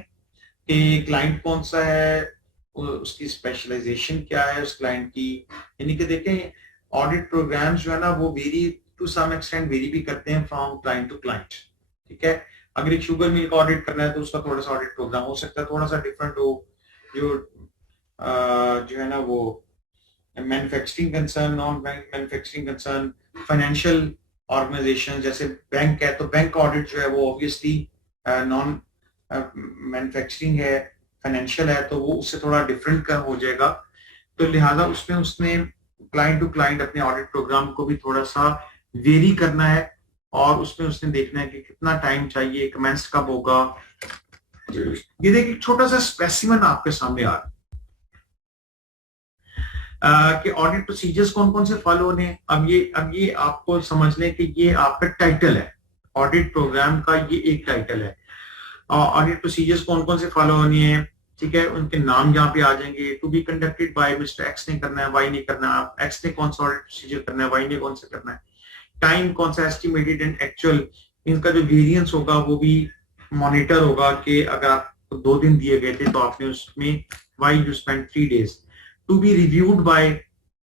कि क्लाइंट कौन सा है, उसकी स्पेशलाइजेशन क्या है उस क्लाइंट की। यानी कि देखें ऑडिट प्रोग्राम्स जो है ना वो vary to some extent vary भी करते हैं फ्रॉम क्लाइंट टू क्लाइंट, ठीक है। अगर एक शुगर मिल का ऑडिट करना है तो उसका थोड़ा सा ऑडिट प्रोग्राम हो सकता है थोड़ा सा डिफरेंट हो, जो है ना वो manufacturing concern, non manufacturing concern, financial organisation जैसे बैंक है तो बैंक का ऑडिट जो है वो ऑब्वियसली नॉन मैन्युफैक्चरिंग है, फाइनेंशियल है, तो वो उससे थोड़ा डिफरेंट का हो जाएगा। तो लिहाजा उसमें उसने क्लाइंट टू क्लाइंट अपने ऑडिट प्रोग्राम को भी थोड़ा सा वेरी करना है, और उसमें उसने देखना है कि कितना टाइम चाहिए, कमेंस कब होगा। ये देखिए छोटा सा स्पेसिमेन आपके सामने आ रहा है कि ऑडिट प्रोसीजर्स कौन कौन से फॉलो होने। अब ये आपको समझ लें कि ये आपका टाइटल है, ऑडिट प्रोग्राम का ये एक टाइटल है। ऑडिट प्रोसीजर्स कौन कौन से फॉलो होनी है, ठीक है, उनके नाम यहाँ पे आ जाएंगे। To be conducted by mister X ने करना है, वाई ने करना है, एक्स ने कौन सा ऑडिट प्रोसीजर करना है, वाई ने कौन सा करना है, टाइम कौन सा, एस्टिमेटेड एंड एक्चुअल, इनका जो वेरिएंस होगा वो भी मॉनिटर होगा कि अगर आपको 2 दिन दिए गए थे तो आपने उसमें why you spend 3 days। To be reviewed by,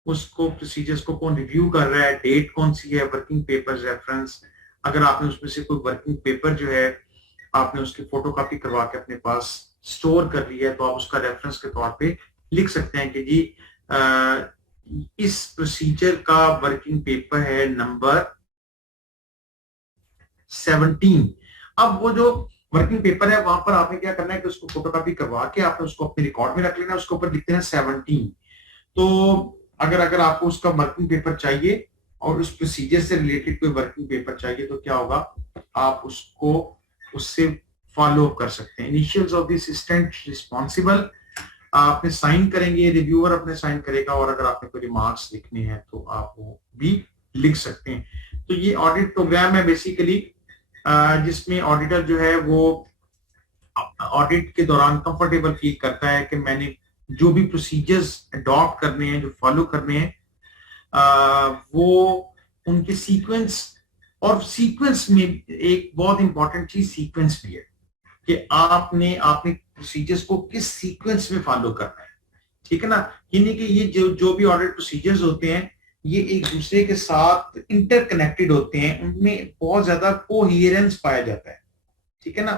उसको प्रोसीजर्स को कौन रिव्यू कर रहा है, डेट कौन सी है, वर्किंग पेपर रेफरेंस, अगर आपने उसमें से कोई वर्किंग पेपर जो है आपने उसकी फोटोकॉपी करवा के अपने पास स्टोर कर लिया है तो आप उसका रेफरेंस के तौर पे लिख सकते हैं कि जी इस प्रोसीजर का वर्किंग पेपर है नंबर 17। अब वो जो वर्किंग पेपर है वहां पर आपने क्या करना है कि उसको फोटोकॉपी करवा के आपने उसको अपने रिकॉर्ड में रख लेना, उसके ऊपर लिखते हैं 17। तो अगर आपको उसका वर्किंग पेपर चाहिए और उस प्रोसीजर से रिलेटेड कोई वर्किंग पेपर चाहिए तो क्या होगा, आप उसको उससे फॉलो कर सकते हैं। Initials of the assistant responsible आपने साइन करेंगे, रिव्यूअर अपने साइन करेगा, और अगर आपने कोई रिमार्क्स लिखने हैं तो आप वो भी लिख सकते हैं। तो ये ऑडिट प्रोग्राम है बेसिकली जिसमें ऑडिटर जो है वो ऑडिट के दौरान कंफर्टेबल फील करता है कि मैंने जो भी प्रोसीजर्स अडॉप्ट करने हैं, जो फॉलो करने हैं, वो उनके सीक्वेंस, और सीक्वेंस में एक बहुत इंपॉर्टेंट चीज सीक्वेंस भी है कि आपने प्रोसीजर्स को किस सीक्वेंस में फॉलो करना है, ठीक है ना। यानी कि ये जो भी ऑडिट प्रोसीजर्स होते हैं ये एक दूसरे के साथ इंटरकनेक्टेड होते हैं, उनमें बहुत ज्यादा कोहेरेंस पाया जाता है, ठीक है ना।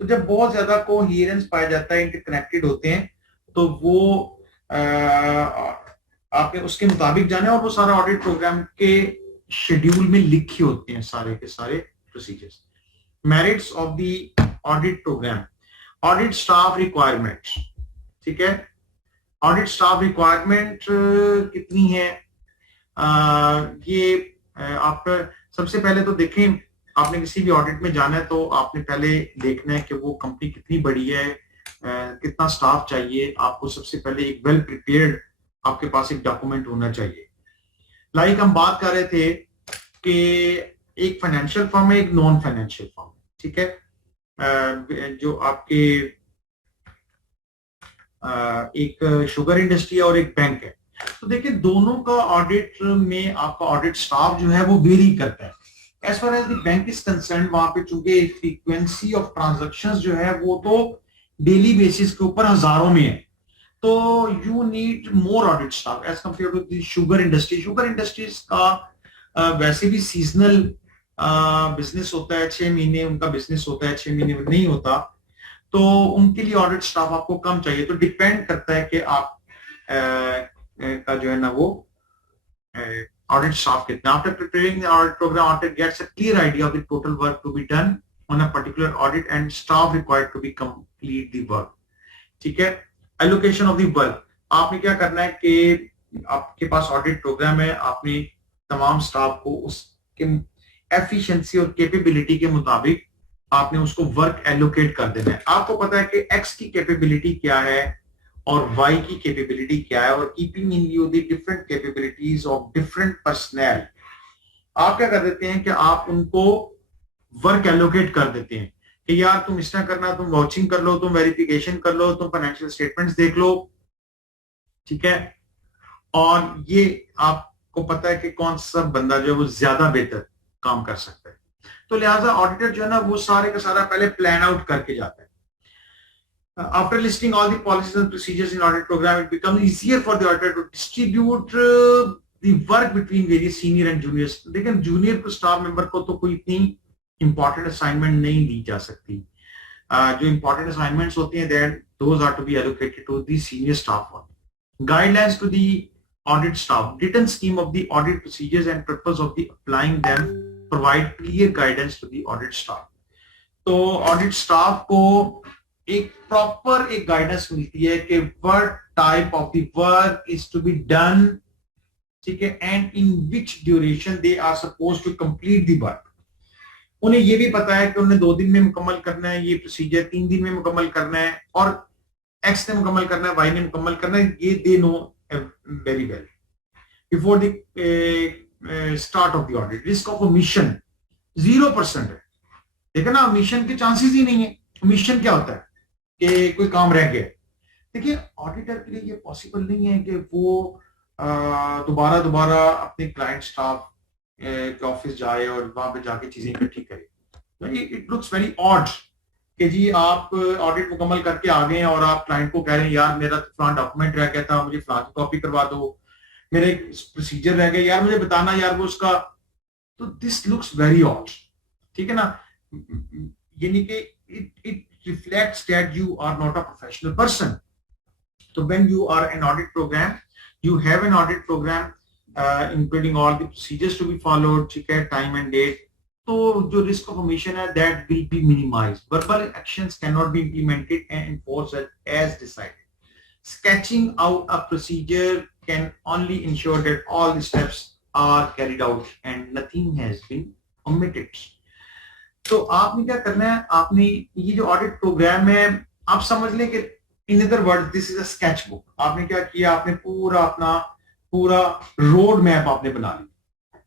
तो जब बहुत ज्यादा कोहेरेंस पाया जाता है, इंटरकनेक्टेड होते हैं, तो वो आपने उसके मुताबिक जाना है, और वो सारा ऑडिट प्रोग्राम के शेड्यूल में लिखे होते हैं सारे के सारे procedures. Merits of the audit programme, audit staff requirement, ठीक है। ऑडिट स्टाफ रिक्वायरमेंट कितनी है, ये आपका सबसे पहले तो देखें, आपने किसी भी ऑडिट में जाना है तो आपने पहले देखना है कि वो कंपनी कितनी बड़ी है, कितना स्टाफ चाहिए। आपको सबसे पहले एक वेल प्रिपेयर्ड आपके पास एक डॉक्यूमेंट होना चाहिए। लाइक हम बात कर रहे थे कि एक फाइनेंशियल फर्म है, एक नॉन फाइनेंशियल फर्म, ठीक है। जो आपके एक शुगर इंडस्ट्री है और एक बैंक है, तो देखिए दोनों का ऑडिट में आपका ऑडिट स्टाफ जो है वो वेरी करता है। As far as the bank is concern, वहां पे चूंकि फ्रीक्वेंसी ऑफ ट्रांजैक्शंस जो है वो तो डेली बेसिस के ऊपर हजारों में है, तो you need more audit staff as compare to the sugar industry. Sugar industries का वैसे भी सीजनल बिजनेस होता है 6 महीने, उनका बिजनेस होता है 6 महीने में नहीं होता, तो उनके लिए ऑडिट स्टाफ आपको कम चाहिए। तो डिपेंड करता है कि आप का जो है ना वो ऑडिट स्टाफ कितना। After preparing the audit programme, auditor gets a clear idea of the total work to be done on a particular audit and staff required to be complete the work. ठीक है, एलोकेशन ऑफ द वर्क, आपने क्या करना है कि आपके पास ऑडिट प्रोग्राम है, आपने तमाम स्टाफ को उसके एफिशिएंसी और कैपेबिलिटी के मुताबिक आपने उसको वर्क एलोकेट कर देना है। आपको पता है कि एक्स की कैपेबिलिटी क्या है और वाई की कैपेबिलिटी क्या है, और keeping in view the different capabilities of different personal, आप क्या कर देते हैं कि आप उनको वर्क एलोकेट कर देते हैं कि यार तुम इस तरह करना, तुम वाचिंग कर लो, तुम वेरिफिकेशन कर लो, तुम फाइनेंशियल स्टेटमेंट्स देख लो। ठीक है, और ये आपको पता है कि कौन सा बंदा जो है वो ज्यादा बेहतर काम कर सकता है। तो लिहाजा ऑडिटर जो है ना वो सारे का सारा पहले प्लान आउट करके जाता है। After listing all the policies and procedures in audit program, it becomes easier for the auditor to distribute the work between various senior and juniors. लेकिन जूनियर को स्टाफ मेंबर को तो कोई इतनी इंपॉर्टेंट असाइनमेंट नहीं दी जा सकती। जो इंपॉर्टेंट असाइनमेंट्स होती हैं that those are to be allocated to the senior staff one. Guidelines to the audit staff. Written scheme of the audit procedures and purpose of the applying them provide clear guidance to the audit staff. तो ऑडिट स्टाफ को एक प्रॉपर एक गाइडेंस मिलती है कि what type of the work is to be done, ठीक है, and in which duration they are suppose to complete the work. उन्हें ये भी पता है कि उन्हें 2 दिन में मुकम्मल करना है ये प्रोसीजर, 3 दिन में मुकम्मल करना है, और एक्स ने मुकम्मल करना है, वाई ने मुकम्मल करना है, ये they know very well before the start of the audit. Risk of omission 0% है, देखो ना, ओमिशन के चांसेस ही नहीं है। ओमिशन क्या होता है कि कोई काम रह गया। देखिए ऑडिटर के लिए ये पॉसिबल नहीं है कि वो दोबारा अपने क्लाइंट स्टाफ के ऑफिस जाए और वहां पे जाके चीजें इकट्ठी करे। इट लुक्स वेरी ऑड कि जी आप ऑडिट मुकम्मल करके आ गए और आप क्लाइंट को कह रहे हैं यार मेरा तो फलां डॉक्यूमेंट रह गया था, मुझे फलां की कॉपी करवा दो, मेरे प्रोसीजर रह गए यार, मुझे बताना यार वो उसका। तो दिस लुक्स वेरी ऑड, ठीक है ना, यानी कि it reflects that you are not a professional person. So when you are an audit program, you have an audit program including all the procedures to be followed, ठीक है, time and date. तो जो risk of omission है that will be minimized. Verbal actions cannot be implemented and enforced as decided. Sketching out a procedure can only ensure that all the steps are carried out and nothing has been omitted. तो आपने क्या करना है, आपने ये जो ऑडिट प्रोग्राम है आप समझ लें कि in other word this is a sketch book. आपने क्या किया, आपने पूरा रोड मैप आपने बना लिया,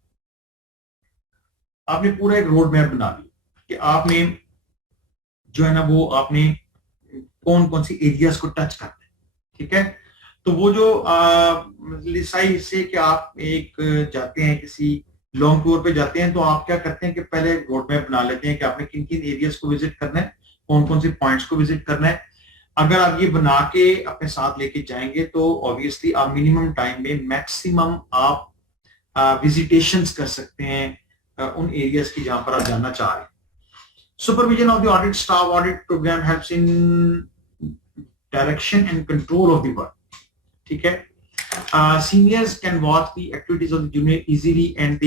आपने पूरा एक रोड मैप बना लिया कि आपने जो है ना वो आपने कौन कौन सी एरियाज को टच करना है। ठीक है, तो वो जो लिसाई से कि आप एक जाते हैं किसी लॉन्ग टूर पे जाते हैं तो आप क्या करते हैं कि पहले रोड मैप बना लेते हैं कि आपने किन किन एरियाज को विजिट करना है, कौन कौन से पॉइंट्स को विजिट करना है। अगर आप ये बना के अपने साथ लेके जाएंगे तो ऑब्वियसली आप मिनिमम टाइम में मैक्सिमम आप विजिटेशंस कर सकते हैं उन एरियाज की जहां पर आप जाना चाह रहे हैं। Supervision of the audit staff, audit programme helps in direction and control of the work. ठीक है, seniors can watch the activities of the junior easily and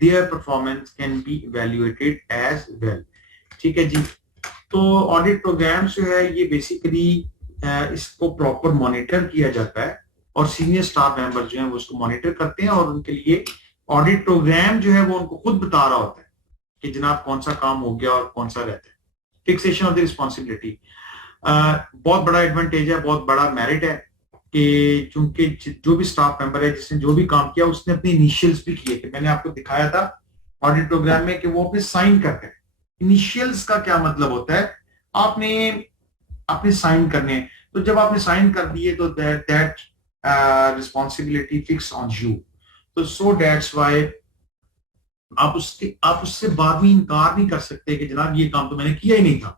their performance can be evaluated as well. ठीक है जी, तो ऑडिट प्रोग्राम जो है ये बेसिकली इसको प्रॉपर मॉनिटर किया जाता है और सीनियर स्टाफ मेंबर जो है वो उसको मॉनिटर करते हैं और उनके लिए ऑडिट प्रोग्राम जो है वो उनको खुद बता रहा होता है कि जनाब कौन सा काम हो गया और कौन सा रहता है। फिक्सेशन ऑफ द रिस्पॉन्सिबिलिटी बहुत बड़ा एडवांटेज है, बहुत बड़ा मेरिट है कि चूंकि जो भी स्टाफ मेंबर है जिसने जो भी काम किया उसने अपने इनिशियल्स भी किए थे। मैंने आपको दिखाया था ऑडिट प्रोग्राम में कि वो अपने साइन करते हैं। इनिशियल्स का क्या मतलब होता है, आपने साइन करने हैं, तो जब आपने साइन कर दिए तो that responsibility fix on you. तो सो दैट्स व्हाई आप उससे बाद में इनकार नहीं कर सकते कि जनाब ये काम तो मैंने किया ही नहीं था।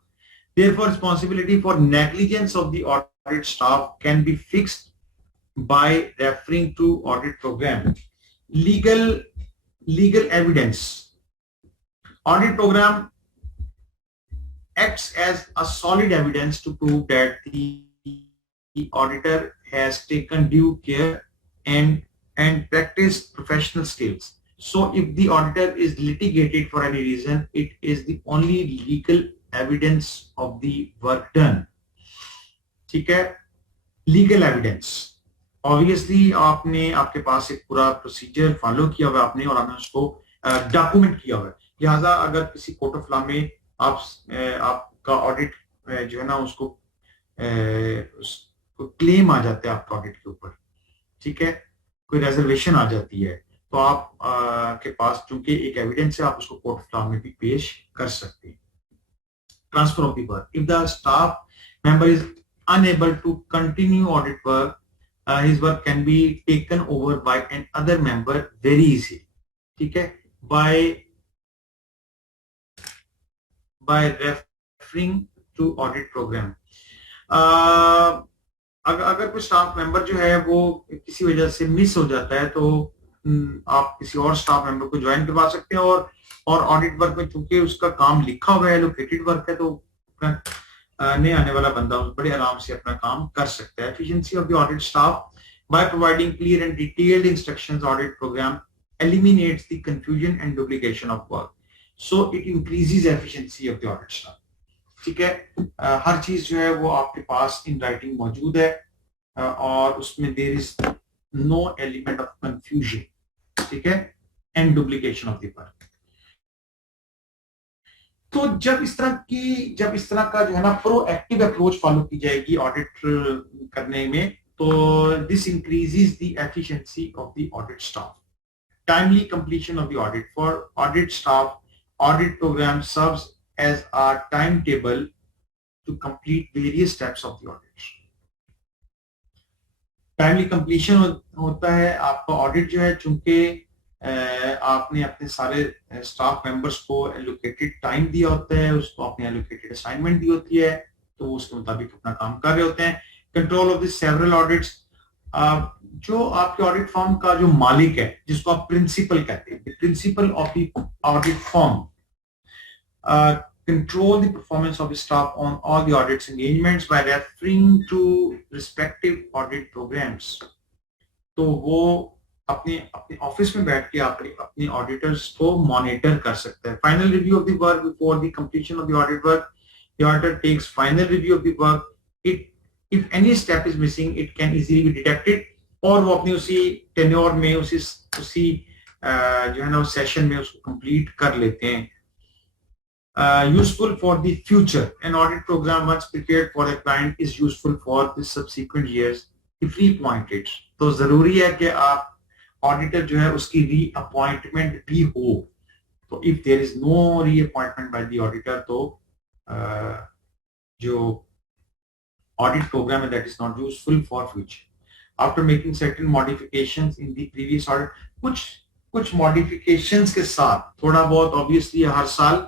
Therefore, responsibility for negligence of the audit staff can be fixed by referring to audit program. Legal evidence. Audit program acts as a solid evidence to prove that the auditor has taken due care and practiced professional skills. So if the auditor is litigated for any reason, it is the only legal evidence of the work done. ठीक है, लीगल एविडेंस ऑब्वियसली आपने आपके पास एक पूरा प्रोसीजर फॉलो किया हुआ आपने और आपने उसको डॉक्यूमेंट किया हुआ है, लिहाजा अगर किसी कोर्ट ऑफ लॉ में आपका ऑडिट जो है ना उसको क्लेम आ जाता है आपका ऑडिट के ऊपर, ठीक है, कोई रेजर्वेशन आ जाती है, तो आप के पास चूंकि एक एविडेंस है आप उसको कोर्ट ऑफ लॉ में भी पेश कर सकते हैं. Transfer of the work. If the staff member is unable to continue audit work, his work can be taken over by another member very easy. ठीक है, by referring to audit program. अगर कोई स्टाफ मेंबर जो है वो किसी वजह से मिस हो जाता है तो आप किसी और स्टाफ मेंबर को ज्वाइन करवा सकते हैं और ऑडिट वर्क में चूंकि उसका काम लिखा हुआ है, लोकेटेड वर्क है, तो नए आने वाला बंदा बड़े आराम से अपना काम कर सकता है. Efficiency of the audit staff by providing clear and detailed instructions. Audit programme eliminates the confusion and duplication of work, so it increases efficiency of the audit staff. ठीक है, हर चीज जो है वो आपके पास इन राइटिंग मौजूद है और उसमें there is no element of confusion, ठीक है, and duplication of the work. तो जब इस तरह का जो है ना प्रोएक्टिव अप्रोच फॉलो की जाएगी ऑडिट करने में, तो this increases the efficiency of the audit staff. Timely completion of the audit. For audit staff, audit program serves as a timetable to complete various steps of the audit. Timely completion होता है आपका ऑडिट जो है, चूंकि आपने अपने सारे स्टाफ मेंबर्स को एलोकेटेड टाइम दिया होता है, उसको आपने एलोकेटेड असाइनमेंट दी होती है, तो उसके मुताबिक अपना काम कर रहे होते हैं. Control of the several audits. जो आपके ऑडिट फर्म का जो मालिक है, जिसको आप प्रिंसिपल कहते हैं, principle of the audit firm control the performance of the staff on all the audits engagements by referring to respective audit programs. तो वो अपने ऑफिस में बैठ के अपने ऑडिटर्स को मॉनिटर कर सकता है. Final review of the work. Before the completion of the audit work, the auditor takes final review of the work. If any step is missing, it can easily be detected, और वो अपनी उसी टेन्योर में उसी जो है ना उस सेशन में उसको कंप्लीट कर लेते हैं. Useful for the future. An audit program once prepared for a client is useful for the subsequent years if reappointed. तो जरूरी है कि आप ऑडिटर जो है उसकी रीअपॉइंटमेंट भी हो. तो if there is no reappointment by the auditor, तो जो audit program that is not useful for future. After making certain modifications in the previous audit, कुछ modifications के साथ थोड़ा बहुत obviously हर साल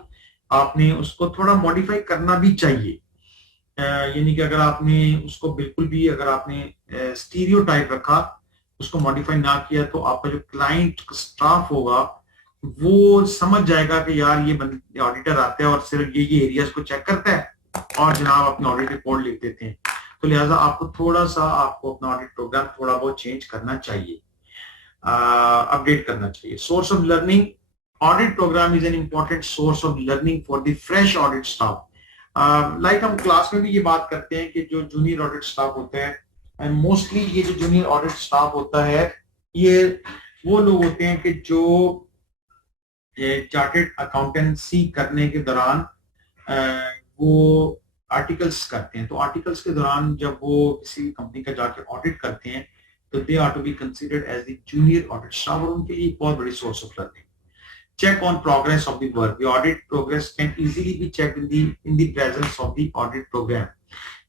आपने उसको थोड़ा modify करना भी चाहिए. यानी कि अगर आपने उसको बिल्कुल भी अगर आपने stereotype रखा, उसको modify ना किया, तो आपका जो client staff होगा वो समझ जाएगा कि यार ये ऑडिटर आता है और सिर्फ ये एरियाज को चेक करता है और जनाब अपनी ऑडिट रिपोर्ट लिख देते हैं. तो लिहाजा आपको थोड़ा सा अपना ऑडिट प्रोग्राम थोड़ा बहुत चेंज करना चाहिए, अपडेट करना चाहिए. Source of learning. Audit programme is an important source of learning for the fresh audit staff. Like हम क्लास में भी ये बात करते हैं कि जो जूनियर ऑडिट स्टाफ होता है, एंड मोस्टली ये जो जूनियर ऑडिट स्टाफ होता है ये वो लोग होते हैं कि जो चार्टर्ड अकाउंटेंसी करने के दौरान वो आर्टिकल्स करते हैं. तो आर्टिकल्स के दौरान जब वो किसी कंपनी का जाके ऑडिट करते हैं तो they are to be considered as the junior audit staff, और उनके लिए बहुत बड़ी source of learning. Check on progress of the work. The audit progress can easily be checked in the presence of the audit programme.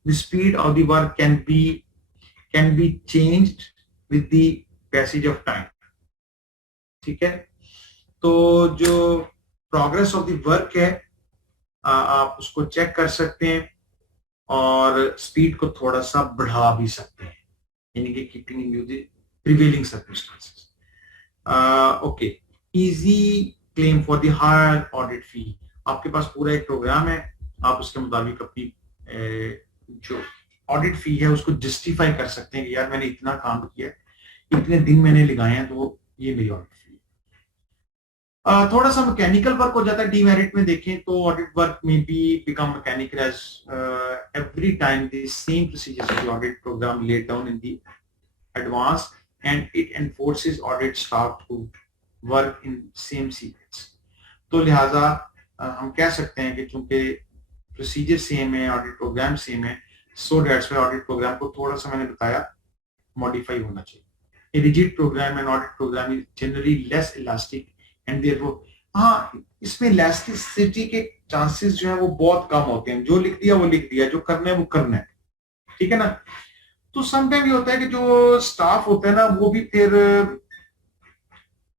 The speed of the work can be changed with the passage of time. ठीक है, तो जो प्रोग्रेस ऑफ द वर्क है आप उसको चेक कर सकते हैं और स्पीड को थोड़ा सा बढ़ा भी सकते हैं, यानी कि keeping in view the prevailing circumstances. Okay, easy claim for the higher audit fee. आपके पास पूरा एक प्रोग्राम है, आप उसके मुताबिक अपनी जो ऑडिट फी है उसको जस्टिफाई कर सकते हैं कि यार मैंने इतना काम किया, इतने दिन मैंने लगाए हैं, तो ये मेरी ऑडिट फी। थोड़ा सा मैकेनिकल वर्क हो जाता है डीमेरिट में। देखें तो ऑडिट वर्क में भी become mechanical as every time the same procedures of the audit programme laid down in the advance and it enforces audit staff to work in same sequence. तो लिहाजा हम कह सकते हैं कि चूंकि प्रोसीजर सेम है, ऑडिट प्रोग्राम सेम है, so that's why audit programme को थोड़ा सा मैंने बताया मॉडिफाई होना चाहिए। A rigid program and audit program is generally less elastic and therefore हाँ, इसमें elasticity के चांसेस जो है वो बहुत कम होते हैं। जो लिख दिया वो लिख दिया, जो करना है वो करना है, ठीक है ना। तो समटाइम ये होता है कि जो स्टाफ होता है ना वो भी फिर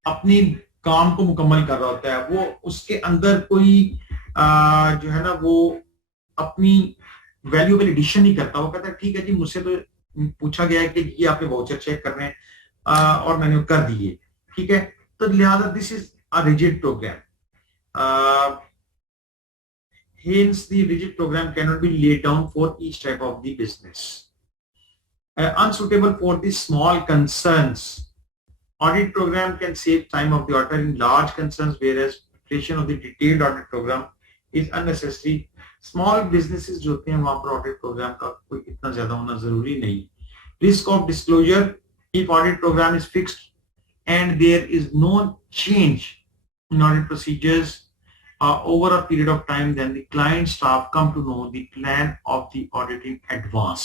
अपनी काम को मुकम्मल कर रहा होता है, वो उसके अंदर कोई जो है ना वो अपनी वैल्यूएबल एडिशन नहीं करता। वो कहता है ठीक है जी, मुझसे तो पूछा गया है कि ये आपने वाउचर चेक करने हैं और मैंने कर दिए, ठीक है। तो लिहाजा this is a rigid programme. hence the rigid program cannot be laid down for each type of the business. Unsuitable for the small concerns. Audit program can save time of the auditor in large concerns, whereas preparation of the detailed audit program is unnecessary. Small businesses जो होते हैं वहां पर audit program का कोई इतना ज्यादा होना जरूरी नहीं। Risk of disclosure. If audit program is fixed and there is no change in audit procedures over a period of time, then the client staff come to know the plan of the audit in advance.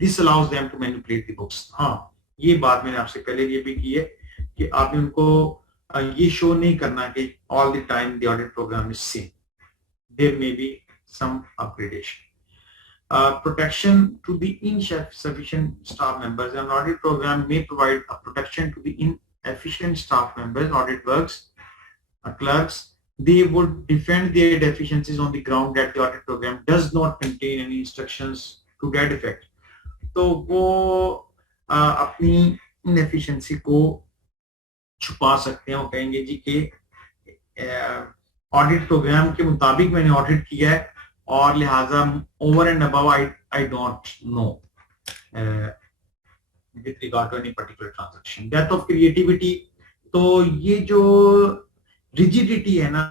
This allows them to manipulate the books. हाँ, ये बात मैंने आपसे पहले ये भी की है कि आपने उनको ये शो नहीं करना कि all the time the audit program is same. There may be some upgradation. Protection to the insufficient staff members. An audit program may provide a protection to the inefficient staff members, audit works, clerks. They would defend their deficiencies on the ground that the audit program does not contain any instructions to that effect. तो वो अपनी इनएफिशिएंसी को छुपा सकते हैं। वो कहेंगे जी कि ऑडिट प्रोग्राम के मुताबिक मैंने ऑडिट किया है और लिहाजा over and above I don't know with regard to any particular transaction. Death of creativity. तो ये जो रिजिडिटी है ना,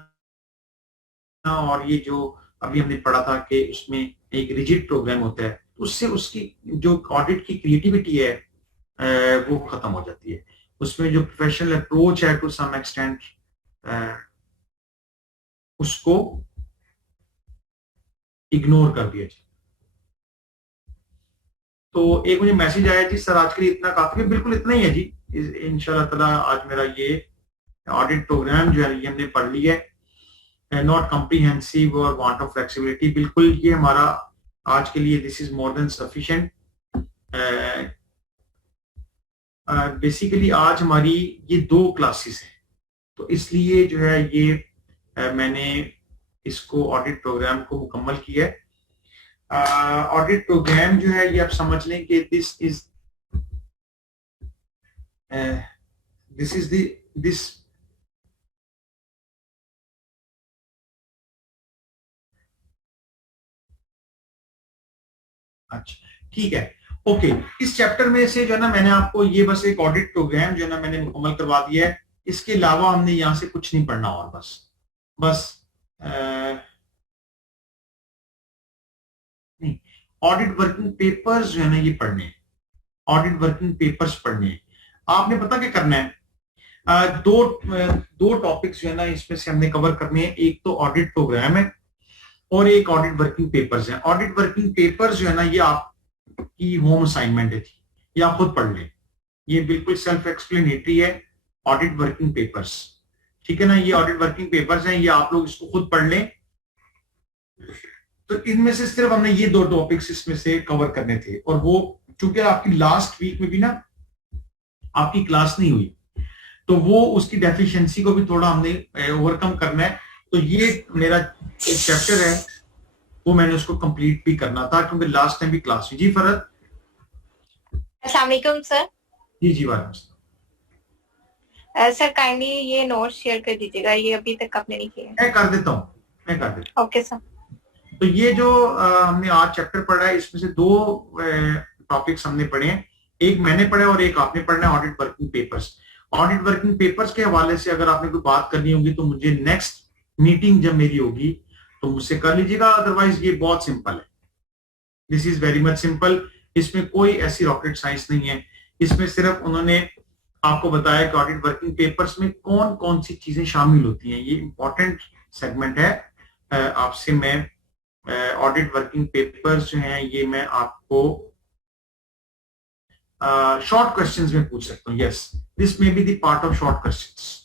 और ये जो अभी हमने पढ़ा था कि उसमें एक रिजिड प्रोग्राम होता है, उससे उसकी जो ऑडिट की क्रिएटिविटी है वो खत्म हो जाती है। उसमें जो प्रोफेशनल अप्रोच है टू सम एक्सटेंट उसको इग्नोर कर दिया जाए। तो एक मुझे मैसेज आया जी सर आज के लिए इतना काफी है। बिल्कुल इतना ही है जी, इंशाल्लाह ताला आज मेरा ये ऑडिट प्रोग्राम जो है ये हमने पढ़ लिया है। नॉट कॉम्प्रिहेंसिव और वांट ऑफ फ्लेक्सिबिलिटी, बिल्कुल ये हमारा आज के लिए this is more than sufficient. Basically आज हमारी ये 2 क्लासेस हैं, तो इसलिए जो है ये मैंने इसको ऑडिट प्रोग्राम को मुकम्मल किया है। ऑडिट प्रोग्राम जो है ये आप समझ लें कि दिस इज दिस अच्छा ठीक है, ओके। इस चैप्टर में से जो है ना मैंने आपको ये बस एक ऑडिट प्रोग्राम जो है ना मैंने मुकम्मल करवा दिया है। इसके अलावा हमने यहां से कुछ नहीं पढ़ना और बस नहीं, ऑडिट वर्किंग पेपर्स जो है ना ये पढ़ने हैं। ऑडिट वर्किंग पेपर्स पढ़ने हैं। आपने पता क्या करना है, दो टॉपिक्स जो है ना इसमें से हमने कवर करने हैं। एक तो ऑडिट प्रोग्राम है और एक ऑडिट वर्किंग पेपर्स है। ऑडिट वर्किंग पेपर्स जो है ना ये आपकी होम असाइनमेंट है, ये आप खुद पढ़ लें। ये बिल्कुल सेल्फ एक्सप्लेनेटरी है, ऑडिट वर्किंग पेपर्स, ठीक है ना। ये ऑडिट वर्किंग पेपर्स हैं, ये आप लोग इसको खुद पढ़ लें। तो इनमें से सिर्फ हमने ये 2 टॉपिक्स इसमें से कवर करने थे, और वो चूंकि आपकी लास्ट वीक में भी ना आपकी क्लास नहीं हुई, तो वो उसकी डेफिशिएंसी को भी थोड़ा हमने ओवरकम करना है। तो ये मेरा एक चैप्टर है, वो मैंने उसको कंप्लीट भी करना था क्योंकि लास्ट टाइम भी क्लास हुई। जी फरहत। अस्सलाम वालेकुम सर। जी वालेकुम। सर काइंडली ये नोट शेयर कर दीजिएगा, ये अभी तक आपने नहीं किया। मैं कर देता हूँ। Okay sir. तो ये जो हमने आज चैप्टर पढ़ा है, इसमें से 2 टॉपिक्स हमने पढ़े हैं, एक मैंने पढ़ा है और एक आपने पढ़ना है, audit working papers. Audit working papers के हवाले से अगर आपने कोई बात करनी होगी तो मुझे नेक्स्ट मीटिंग जब मेरी होगी तो मुझसे कर लीजिएगा, अदरवाइज ये बहुत सिंपल है, this is very much simple. इसमें कोई ऐसी रॉकेट साइंस नहीं है, इसमें सिर्फ उन्होंने आपको बताया कि ऑडिट वर्किंग पेपर्स में कौन कौन सी चीजें शामिल होती हैं। ये इंपॉर्टेंट सेगमेंट है। आपसे मैं ऑडिट वर्किंग पेपर्स जो हैं ये मैं आपको शॉर्ट क्वेश्चंस में पूछ सकता हूँ। Yes, this may be the part of short questions,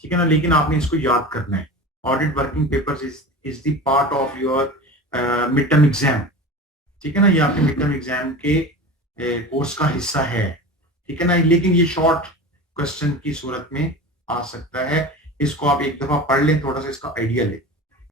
ठीक है ना, लेकिन आपने इसको याद करना है। Audit working papers is the part of your mid term exam, ठीक है ना, ये आपके मिड टर्म एग्जाम के कोर्स का हिस्सा है, ठीक है ना, लेकिन ये शॉर्ट क्वेश्चन की सूरत में आ सकता है। इसको आप एक दफा पढ़ लें, थोड़ा सा इसका आइडिया लें।